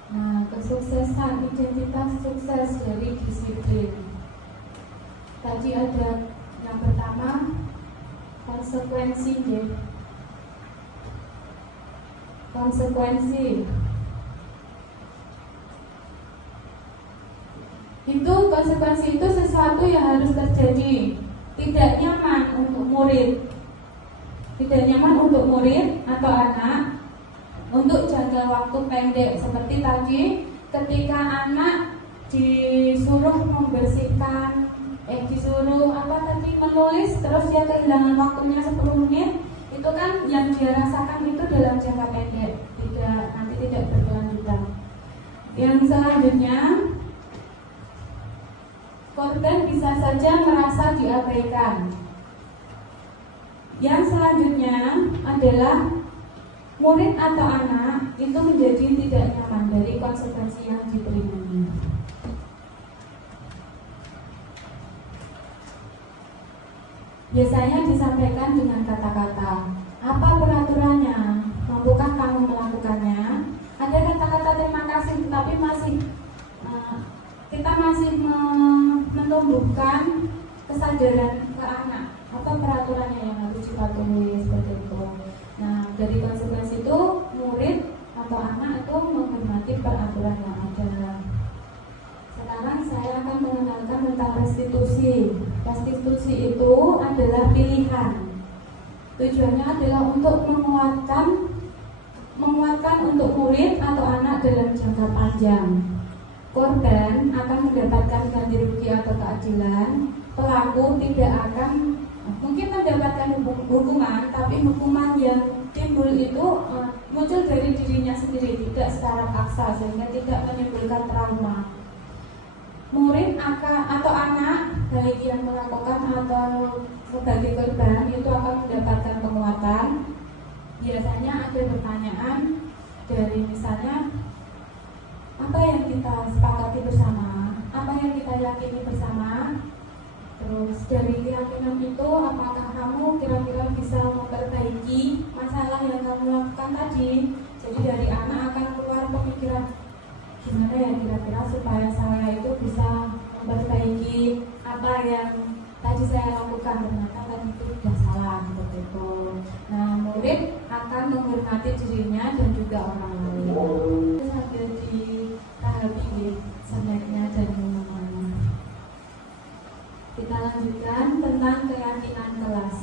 Nah, kesuksesan identitas sukses dari disiplin. Tadi ada yang pertama konsekuensi, ya. Konsekuensi itu sesuatu yang harus terjadi. Tidak nyaman untuk murid, tidak nyaman untuk murid atau anak untuk jangka waktu pendek. Seperti tadi ketika anak disuruh membersihkan, disuruh menulis, terus dia kehilangan waktunya 10 menit, itu kan yang dia rasakan itu dalam jangka pendek, nanti tidak berkelanjutan. Yang selanjutnya, korban bisa saja merasa diabaikan. Yang selanjutnya adalah murid atau anak itu menjadi tidak nyaman dari konsekuensi yang diterimanya. Biasanya disampaikan dengan kata-kata, apa peraturannya? Mampukah kamu melakukannya? Ada kata-kata terima kasih, tetapi kita masih menumbuhkan kesadaran ke anak apa peraturannya yang harus dipatuhi, seperti itu. Nah, dari konsekuensi itu murid atau anak itu menghormati peraturan yang ada. Sekarang saya akan mengenalkan tentang restitusi. Restitusi itu adalah pilihan. Tujuannya adalah untuk menguatkan untuk murid atau anak dalam jangka panjang. Korban akan mendapatkan ganti rugi atau keadilan. Pelaku tidak akan mungkin mendapatkan hukuman, tapi hukuman yang timbul itu muncul dari dirinya sendiri, tidak secara paksa, sehingga tidak menimbulkan trauma. Murid atau anak, baik yang melakukan atau sebagai korban, itu akan mendapatkan penguatan. Biasanya ada pertanyaan dari misalnya, apa yang kita sepakati bersama, apa yang kita yakini bersama. Terus dari keyakinan itu, apakah kamu kira-kira bisa memperbaiki masalah yang kamu lakukan tadi? Jadi dari anak akan keluar pemikiran gimana ya kira-kira supaya saya itu bisa memperbaiki apa yang tadi saya lakukan, ternyata kan itu sudah salah seperti itu. Nah, murid akan menghormati dirinya dan juga orang lain. Sambil ditahapi sebaiknya dan minumannya. Kita lanjutkan tentang keyakinan kelas.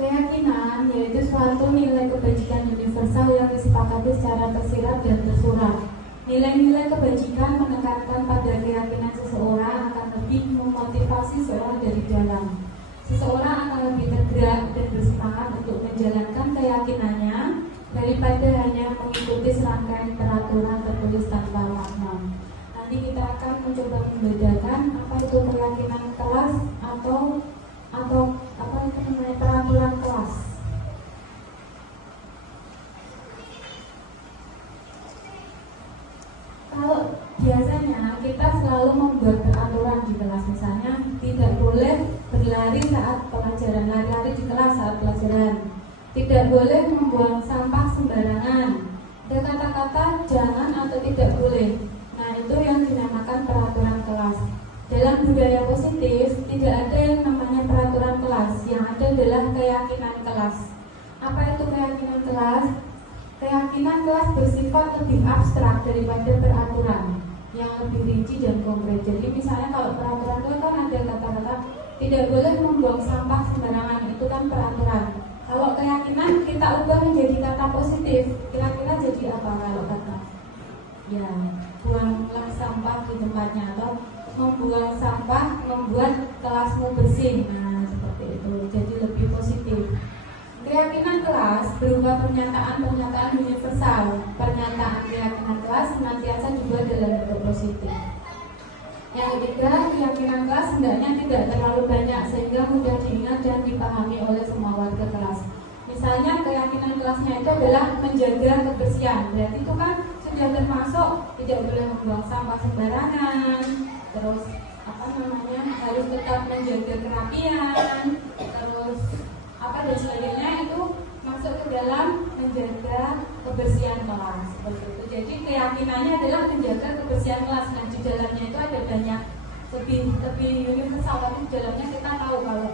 Keyakinan yaitu suatu nilai kebajikan universal yang disepakati secara tersirat dan tersurat. Nilai-nilai kebajikan menekankan pada keyakinan seseorang akan lebih memotivasi seorang dari dalam. Seseorang akan lebih tergerak dan bersemangat untuk menjalankan keyakinannya daripada hanya mengikuti serangkaian peraturan tertulis tanpa makna. Nanti kita akan mencoba membedakan apa itu keyakinan kelas atau apa itu namanya peraturan kelas. Kalau biasanya kita selalu membuat peraturan di kelas, misalnya tidak boleh berlari saat pelajaran, lari-lari di kelas saat pelajaran, tidak boleh membuang sampah sembarangan, ada kata-kata jangan atau tidak boleh. Nah, itu yang dinamakan peraturan kelas. Dalam budaya positif tidak ada yang namanya peraturan kelas, yang ada adalah keyakinan kelas. Apa itu keyakinan kelas? Keyakinan kelas bersifat lebih abstrak daripada peraturan yang lebih rinci dan konkret. Jadi misalnya kalau peraturan itu kan ada kata-kata tidak boleh membuang sampah sembarangan, itu kan peraturan. Kalau keyakinan kita ubah menjadi kata positif, kira-kira jadi apa kalau kata? Ya, buanglah sampah di tempatnya, atau membuang sampah membuat kelasmu bersih. Nah, seperti itu. Jadi lebih positif. Keyakinan kelas berupa pernyataan-pernyataan universal. Pernyataan keyakinan kelas senantiasa dibuat dalam bentuk positif. Yang ketiga, keyakinan kelas hendaknya tidak terlalu banyak sehingga mudah diingat dan dipahami oleh semua warga kelas. Misalnya keyakinan kelasnya itu adalah menjaga kebersihan. Berarti itu kan sudah termasuk tidak boleh membuang sampah sembarangan. Terus harus tetap menjaga kerapian. Terus dan sebagainya, itu masuk ke dalam menjaga kebersihan kelas seperti itu. Jadi keyakinannya adalah menjaga kebersihan kelas. Nah, di dalamnya itu ada banyak lebih universal, tapi di dalamnya kita tahu kalau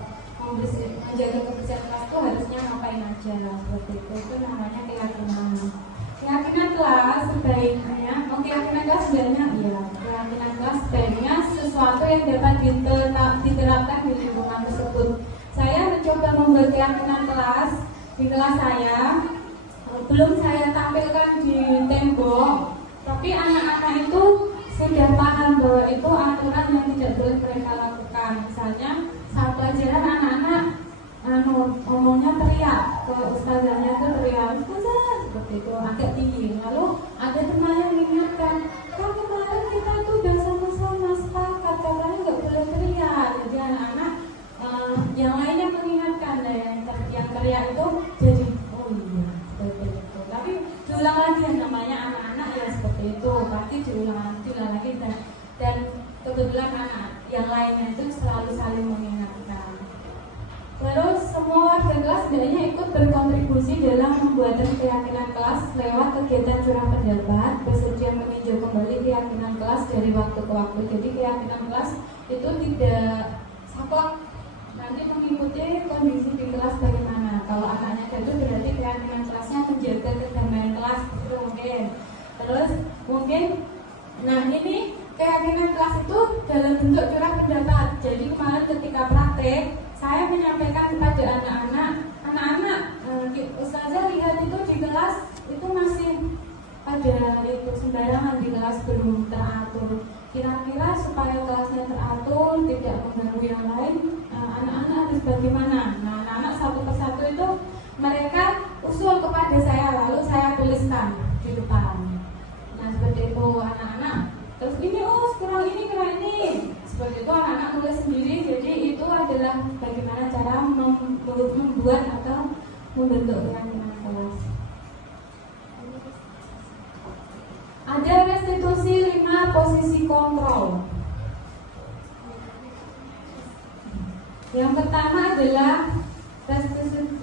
menjaga kebersihan kelas itu harusnya ngapain aja seperti itu. Itu namanya keyakinan. Keyakinan kelas sebaiknya, keyakinan kelas sebenarnya keyakinan kelas sebaiknya sesuatu yang dapat diterapkan di lingkungan tersebut. Saya mencoba membuat keyakinan kelas di kelas saya. Belum saya tampilkan di tembok, tapi anak-anak itu sudah paham bahwa itu aturan yang tidak boleh mereka lakukan. Misalnya saat pelajaran anak-anak ngomongnya teriak ke ustazahnya, itu teriak ustazah seperti itu agak tinggi. Lalu ada teman yang mengingatkan, kan kemarin kita itu udah sama-sama sepakat katanya nggak boleh teriak. Jadi anak-anak yang lainnya mengingatkan, yang teriak itu jadi oh iya seperti itu. Tapi diulang lagi, yang namanya anak-anak ya seperti itu, pasti diulang lagi dan kebetulan anak yang lainnya itu selalu saling mengingatkan. Terus semua warga kelas sebenarnya ikut berkontribusi dalam membuat keyakinan kelas lewat kegiatan curah pendapat, bersedia meninjau kembali keyakinan kelas dari waktu ke waktu. Jadi keyakinan kelas itu tidak saklek, nanti mengikuti kondisi di kelas bagaimana. Kalau anaknya gaduh berarti keyakinan kelasnya menjaga kedamaian kelas, itu mungkin. Terus mungkin, nah ini keyakinan kelas itu dalam bentuk curah pendapat. Jadi kemarin ketika praktek, saya menyampaikan kepada anak-anak, ustazah lihat itu di kelas itu masih ada itu sembarangan di kelas, belum teratur. Kira-kira supaya kelasnya teratur, tidak mengganggu yang lain, anak-anak harus bagaimana? Nah, anak-anak satu persatu itu mereka usul kepada saya, lalu saya tuliskan di depan. Nah, seperti itu anak-anak. Terus ini kurang ini. Seperti itu anak-anak nulis sendiri. Jadi itu adalah bagaimana cara membuat atau membentuk keyakinan kelas. Ada restitusi 5 posisi kontrol. Yang pertama adalah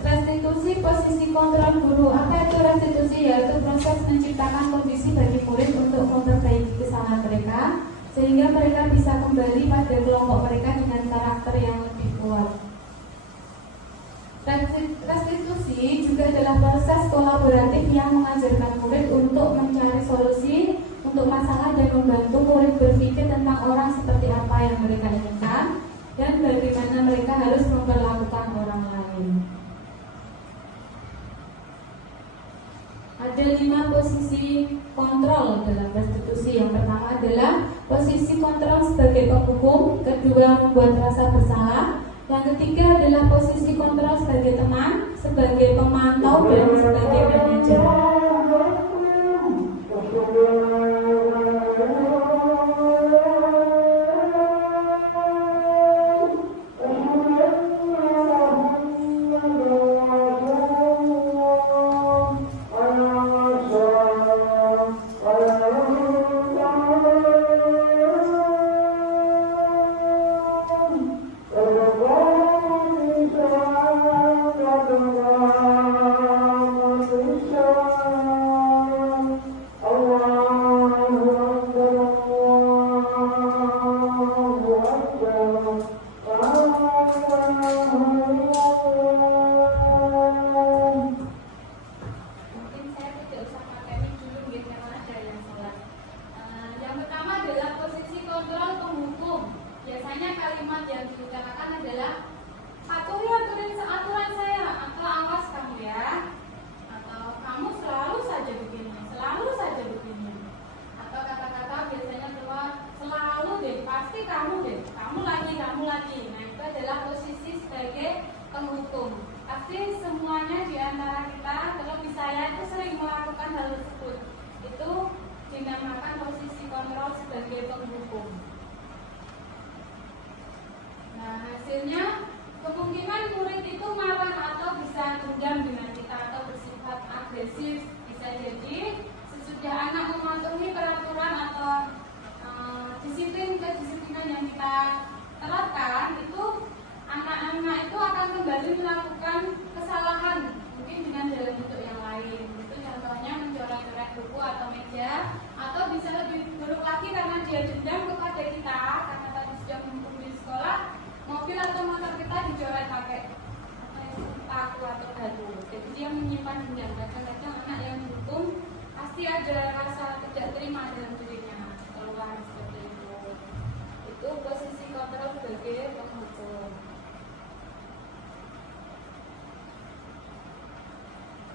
restitusi posisi kontrol guru. Apa itu restitusi? Yaitu proses menciptakan kondisi bagi murid untuk memperbaiki kesalahan mereka sehingga mereka bisa kembali pada kelompok mereka dengan karakter yang lebih kuat. Restitusi juga adalah proses kolaboratif yang mengajarkan murid untuk mencari solusi untuk masalah dan membantu murid berpikir tentang orang seperti apa yang mereka inginkan dan bagaimana mereka harus memperlakukan orang lain. Ada 5 posisi kontrol dalam restitusi. Yang pertama adalah posisi kontrol sebagai penghukum, kedua membuat rasa bersalah, yang ketiga adalah posisi kontrol sebagai teman, sebagai pemantau, dan sebagai manajer.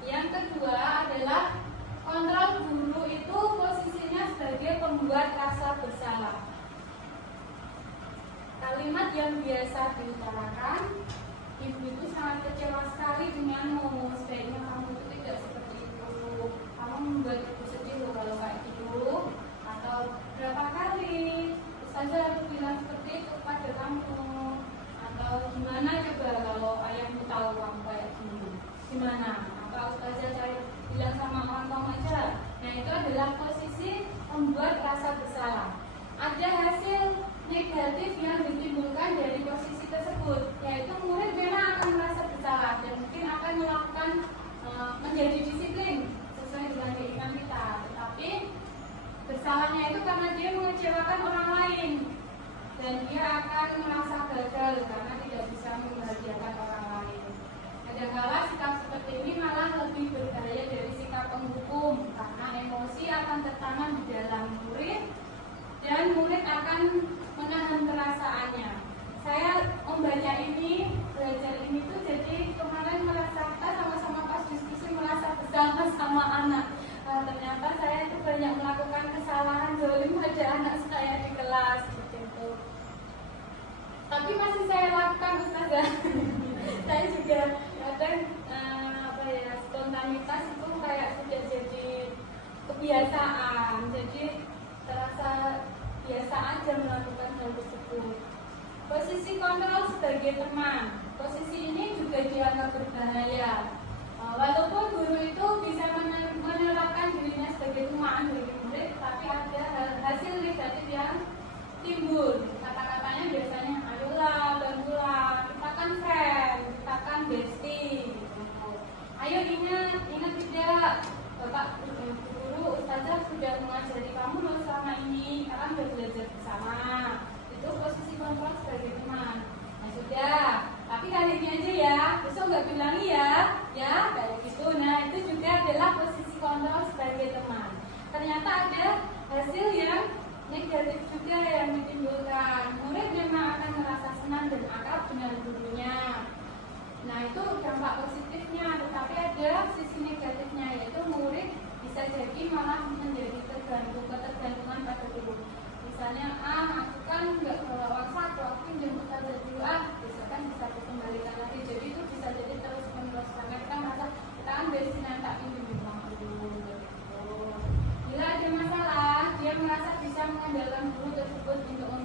Yang kedua adalah kontrol guru itu posisinya sebagai pembuat rasa bersalah. Kalimat yang biasa diutarakan, ibu itu sangat kecewa sekali denganmu, sebaiknya kamu itu tidak seperti itu, kamu membuat ibu sedih loh kalau kayak gitu. Atau berapa kali ustazah harus bilang seperti itu kepada kamu. Atau gimana coba kalau ayahmu tahu kamu kayak gini, gimana? Apa ustazah saya bilang sama orang tua aja? Nah, itu adalah posisi membuat rasa bersalah. Ada hasil negatif yang ditimbulkan dari posisi tersebut, yaitu murid memang akan merasa bersalah dan mungkin akan melakukan menjadi disiplin sesuai dengan keinginan kita, tetapi bersalahnya itu karena dia mengecewakan orang lain dan dia akan merasa gagal karena tidak bisa membahagiakan orang lain. Kadang-kala sikap seperti ini malah lebih berbahaya dari sikap penghukum karena emosi akan tertanam di dalam murid dan murid akan menahan perasaannya. Saya membaca ini, belajar ini tuh jadi kemarin merasa kita sama-sama pas diskusi merasa bersalah sama anak. Ternyata saya itu banyak melakukan kesalahan zalim pada anak saya di kelas gitu. Tapi masih saya lakukan ustazah. Saya juga kadang spontanitas itu kayak sudah jadi kebiasaan. Jadi terasa biasa aja melakukan hal tersebut. Posisi kontrol sebagai teman, posisi ini juga dianggap berbahaya. Walaupun guru itu bisa menerapkan dirinya sebagai teman bagi murid, tapi ada hasil negatif yang timbul. Kata-katanya biasanya, ayolah, bantulah, kita kan friend, kita kan bestie, gitu.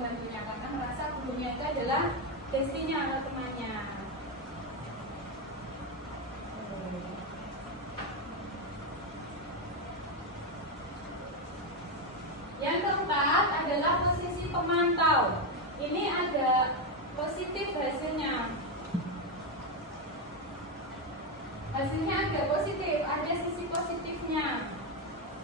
pembantunya karena merasa gurunya itu adalah bestinya atau temannya. Yang keempat adalah posisi pemantau. Ini ada positif hasilnya. Hasilnya ada positif, ada sisi positifnya.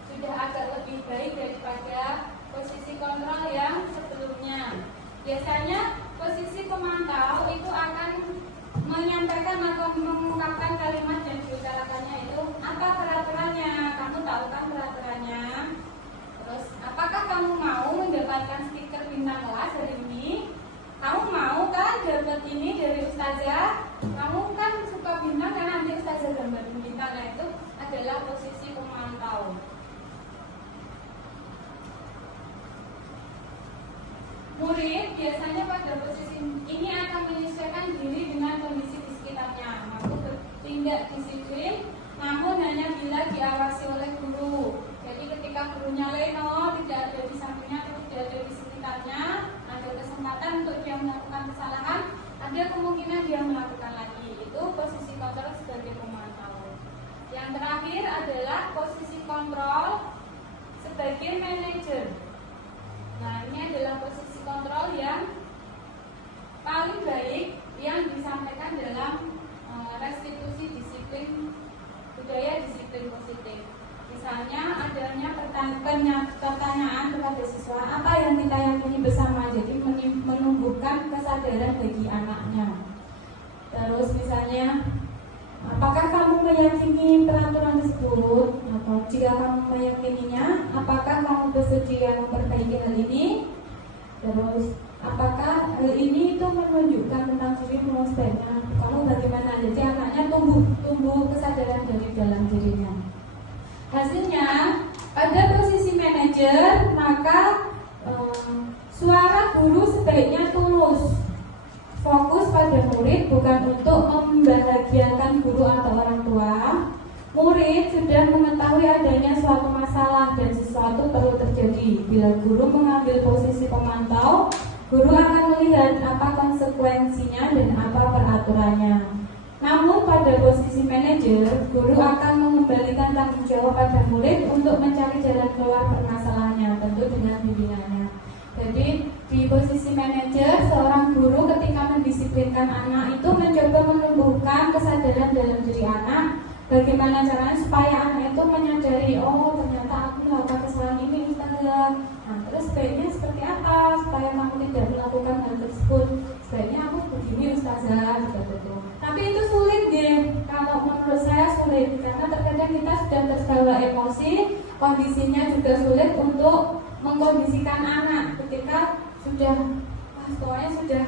Sudah agak lebih baik daripada posisi kontrol yang sebelumnya. Biasanya posisi pemantau itu akan menyampaikan atau mengungkapkan kalimat yang diutarakannya itu apa peraturannya. Kamu tahu kan peraturannya? Terus apakah kamu mau mendapatkan stiker bintang kelas hari ini? Kamu mau kan dapat ini dari ustazah? Kamu kan suka bintang karena nanti ustazah gambar bintang. Nah, itu adalah posisi pemantau. Murid biasanya pada posisi ini akan menyesuaikan diri dengan kondisi di sekitarnya, mampu bertindak disiplin, namun hanya bila diawasi oleh guru. Jadi ketika gurunya leno, tidak ada di sampingnya atau tidak ada di sekitarnya, ada kesempatan untuk dia melakukan kesalahan, ada kemungkinan dia melakukan lagi. Itu posisi kontrol sebagai pemantau. Yang terakhir adalah posisi kontrol sebagai manajer. Nah, ini adalah posisi kontrol yang paling baik yang disampaikan dalam restitusi disiplin budaya disiplin positif. Misalnya adanya pertanyaan kepada siswa, apa yang kita yakini bersama, jadi menumbuhkan kesadaran bagi anaknya. Terus misalnya, apakah kamu meyakini peraturan tersebut? Atau jika kamu meyakininya, apakah kamu bersedia memperbaiki hal ini? Terus, apakah hal ini itu menunjukkan tentang dirimu sebaiknya? Kamu bagaimana? Jadi anaknya tumbuh kesadaran dari dalam dirinya. Hasilnya, pada posisi manajer, maka suara guru sebaiknya tulus, fokus pada murid, bukan untuk membahagiakan guru atau orang tua. Murid sudah mengetahui adanya suatu masalah dan sesuatu perlu terjadi. Bila guru mengambil posisi pemantau, guru akan melihat apa konsekuensinya dan apa peraturannya. Namun pada posisi manajer, guru akan mengembalikan tanggung jawab pada murid untuk mencari jalan keluar permasalahannya, tentu dengan bimbingannya. Jadi di posisi manajer, seorang guru ketika mendisiplinkan anak itu mencoba menumbuhkan kesadaran dalam diri anak. Bagaimana caranya supaya anak itu menyadari, oh ternyata aku melakukan kesalahan ini, Ustazah. Nah, terus sebaiknya seperti apa supaya kamu tidak melakukan hal tersebut? Sebaiknya aku begini, Ustazah, gitu. Tapi itu sulit deh, kalau menurut saya sulit, karena terkadang kita sudah terbawa emosi, kondisinya juga sulit untuk mengkondisikan anak ketika sudah pokoknya sudah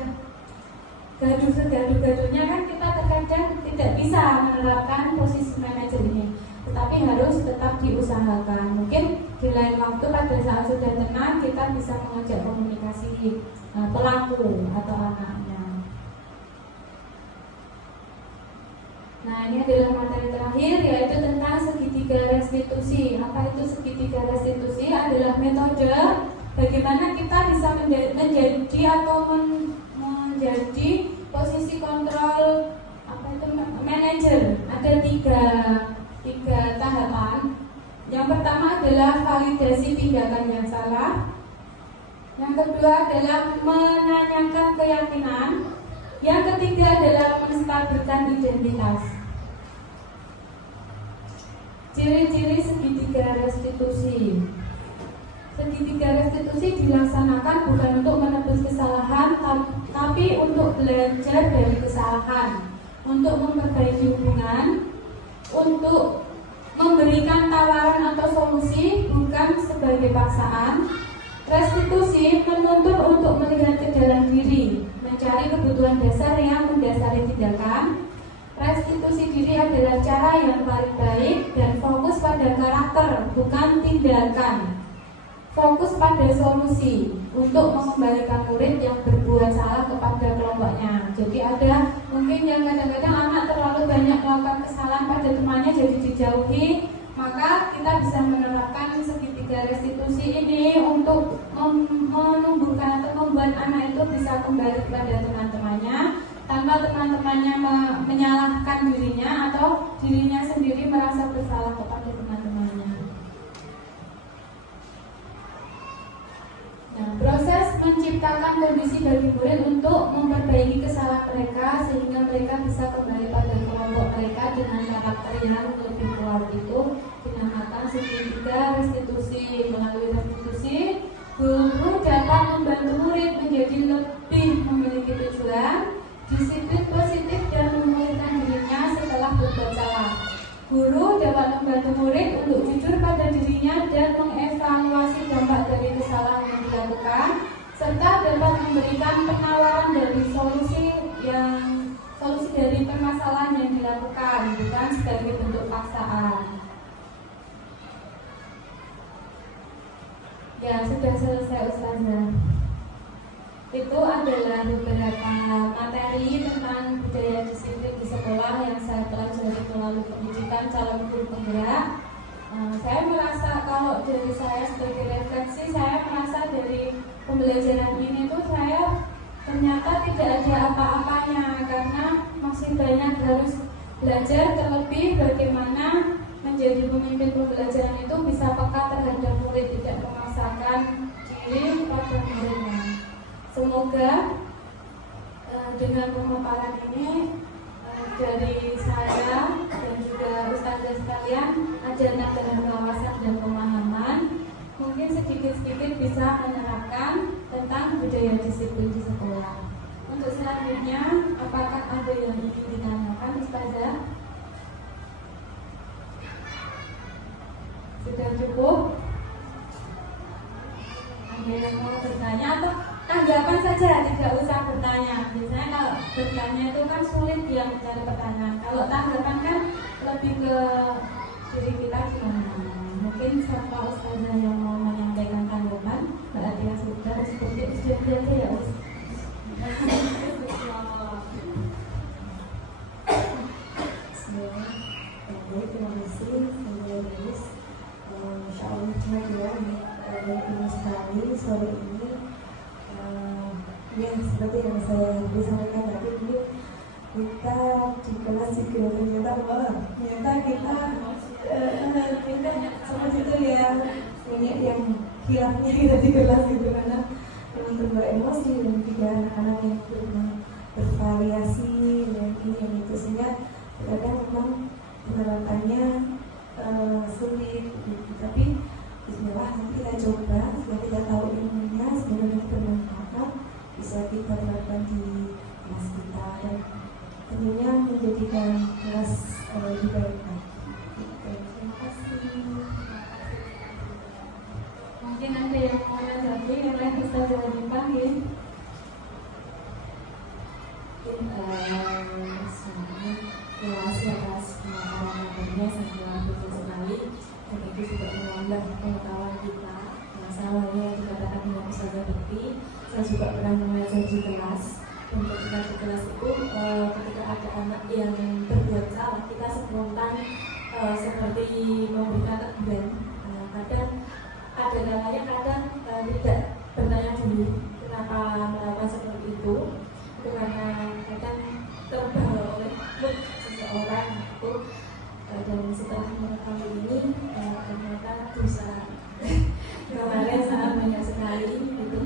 gaduh-gaduhnya kan kita terkadang tidak bisa menerapkan posisi manajer ini, tetapi harus tetap diusahakan. Mungkin di lain waktu pada saat sudah tenang kita bisa mengajak komunikasi pelaku atau anaknya. Nah, ini adalah materi terakhir, yaitu tentang segitiga restitusi. Apa itu segitiga restitusi? Adalah metode bagaimana kita bisa menjadi atau menjadi posisi kontrol manajer. Ada tiga tahapan. Yang pertama adalah validasi tindakan yang salah. Yang kedua adalah menanyakan keyakinan. Yang ketiga adalah menstabilkan identitas. Ciri-ciri segitiga restitusi. Segitiga restitusi dilaksanakan bukan untuk menebus kesalahan, tapi untuk belajar dari kesalahan, untuk memperbaiki hubungan, untuk memberikan tawaran atau solusi, bukan sebagai paksaan. Restitusi menuntut untuk melihat ke dalam diri, mencari kebutuhan dasar yang mendasari tindakan. Restitusi diri adalah cara yang paling baik dan fokus pada karakter, bukan tindakan. Fokus pada solusi untuk mengembalikan murid yang berbuat salah kepada kelompoknya. Jadi ada mungkin yang kadang-kadang anak terlalu banyak melakukan kesalahan pada temannya, jadi dijauhi. Maka kita bisa menerapkan segitiga restitusi ini untuk menumbuhkan atau membuat kembali kepada teman-temannya tanpa teman-temannya menyalahkan dirinya atau dirinya sendiri merasa bersalah kepada teman-temannya. Nah, proses menciptakan kondisi bagi murid untuk memperbaiki kesalahan mereka sehingga mereka bisa kembali pada kelompok mereka dengan karakter yang lebih kuat itu dinamakan segitiga restitusi. Melalui restitusi, guru dapat membantu murid menjadi lebih memiliki tujuan, disiplin positif dan memulihkan dirinya setelah berbuat salah. Guru dapat membantu murid untuk jujur pada dirinya dan mengevaluasi dampak dari kesalahan yang dilakukan, serta dapat memberikan penawaran dari solusi dari permasalahan yang dilakukan, bukan sebagai bentuk paksaan. Ya, sudah selesai Ustazah. Itu adalah beberapa materi tentang budaya disiplin di sekolah yang saya pelajari melalui pendidikan calon guru penggerak. Saya merasa kalau dari saya sebagai refleksi, saya merasa dari pembelajaran ini tuh saya ternyata tidak ada apa-apanya karena masih banyak harus belajar, terlebih bagaimana menjadi pemimpin pembelajaran itu bisa peka terhadap murid, tidak memaksakan diri pada muridnya. Semoga dengan pemaparan ini dari saya dan juga ustazah sekalian ada tambahan wawasan dan pemahaman, mungkin sedikit-sedikit bisa menerapkan tentang budaya disiplin di sekolah. Untuk selanjutnya, apakah ada yang ingin ditanyakan ustazah? Sudah cukup? Ada yang mau bertanya atau tanggapan saja, tidak usah bertanya. Biasanya kalau bertanya itu kan sulit dia mencari pertanyaan. Kalau tanggapan kan lebih ke diri kita gimana. Mungkin siapa ustazah yang mau menyampaikan tanggapan, Mbak Atia sudah seperti itu saja ya Ustaz. Terima kasih, Insya Allah banyak sekali sore ini. Ya, seperti yang saya disampaikan tadi, kita di kelas juga ternyata kita seperti itu ya, banyak yang hilangnya kita di kelas gitu karena terbawa emosi dan juga anak-anak yang bervariasi dan ini yang itu, sehingga kadang memang penerapannya sulit gitu. Tapi bismillah, nanti kita coba setelah kita tahu ilmunya, sebenarnya bermanfaat, bisa kita terapkan di kelas kita dan tentunya menjadikan kelas lebih baik. Terima kasih. Mungkin ada yang mau menanggapi, yang lain bisa jangan dipanggil. Terima kasih atas pemaparan-pemaparannya, sangat betul sekali, dan itu juga menambah pengetahuan kita. Masalahnya dikatakan dengan Ustazah Bekti, saya juga pernah mengajar di kelas. Dan ketika di kelas itu, ketika ada anak yang berbuat salah, kita spontan seperti memberikan teguran. Kadang ada kalanya tidak bertanya dulu kenapa melakukan seperti itu. Itu karena kadang terbawa oleh mood seseorang itu, dan setelah mengetahui ini ternyata bisa kemarin sangat banyak sekali gitu.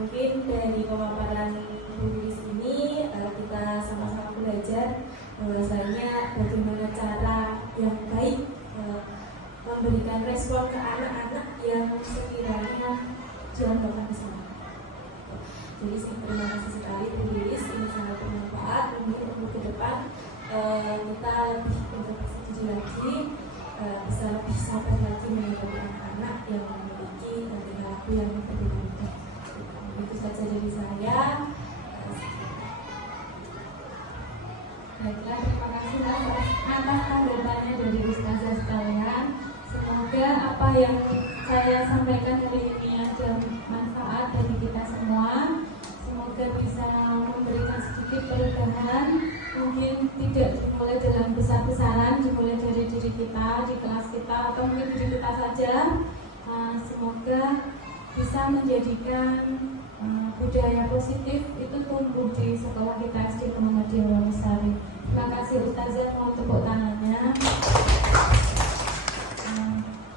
Mungkin dari pemaparan Bu Lilis ini kita sama-sama belajar bahwasanya bagaimana cara yang baik memberikan respon ke anak-anak yang sekiranya dianggapkan kesalahan. Jadi terima kasih sekali Bu Lilis, ini sangat bermanfaat. Mungkin untuk ke depan kita lebih berkonsentrasi lagi, bisa lebih sabar lagi menghadapi anak-anak yang memiliki perilaku yang berbeda-beda. Itu saja dari saya. Baiklah, terima kasih atas tanggapannya dari ustazah sekalian. Semoga apa yang saya sampaikan hari ini ada manfaat bagi kita semua. Semoga bisa memberikan sedikit perubahan. Mungkin tidak dimulai dengan besar-besaran, dimulai dari diri kita, di kelas kita, atau mungkin diri kita saja. Semoga bisa bisa menjadikan budaya positif itu tumbuh di sekolah kita SD Muhammadiyah Wonosari. Terima kasih Ustazah, mohon tepuk tangannya.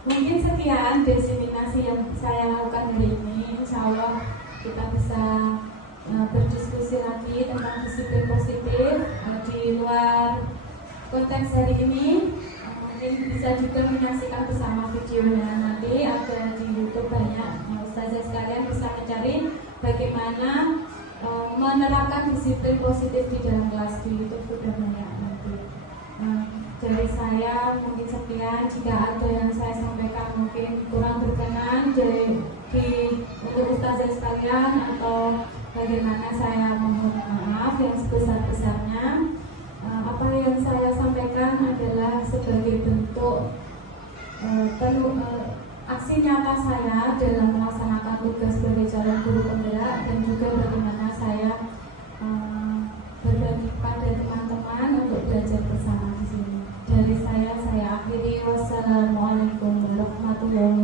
Mungkin sekian diseminasi yang saya lakukan hari ini. Insya Allah kita bisa berdiskusi lagi tentang disiplin positif di luar konteks hari ini. Mungkin bisa juga menyaksikan bersama videonya, nanti ada di YouTube banyak. Ustazah sekalian bisa mencari bagaimana menerapkan disiplin positif di dalam kelas, di YouTube sudah banyak nanti. Dari saya mungkin sekian. Jika ada yang saya sampaikan mungkin kurang berkenan untuk Ustazah sekalian atau bagaimana, saya mohon maaf yang sebesar-besarnya. Apa yang saya sampaikan adalah sebagai bentuk aksi nyata saya dalam melaksanakan tugas sebagai calon guru penggerak, dan juga bagaimana saya berbagi pada teman-teman untuk belajar bersama di sini. Dari saya akhiri. Wassalamualaikum warahmatullahi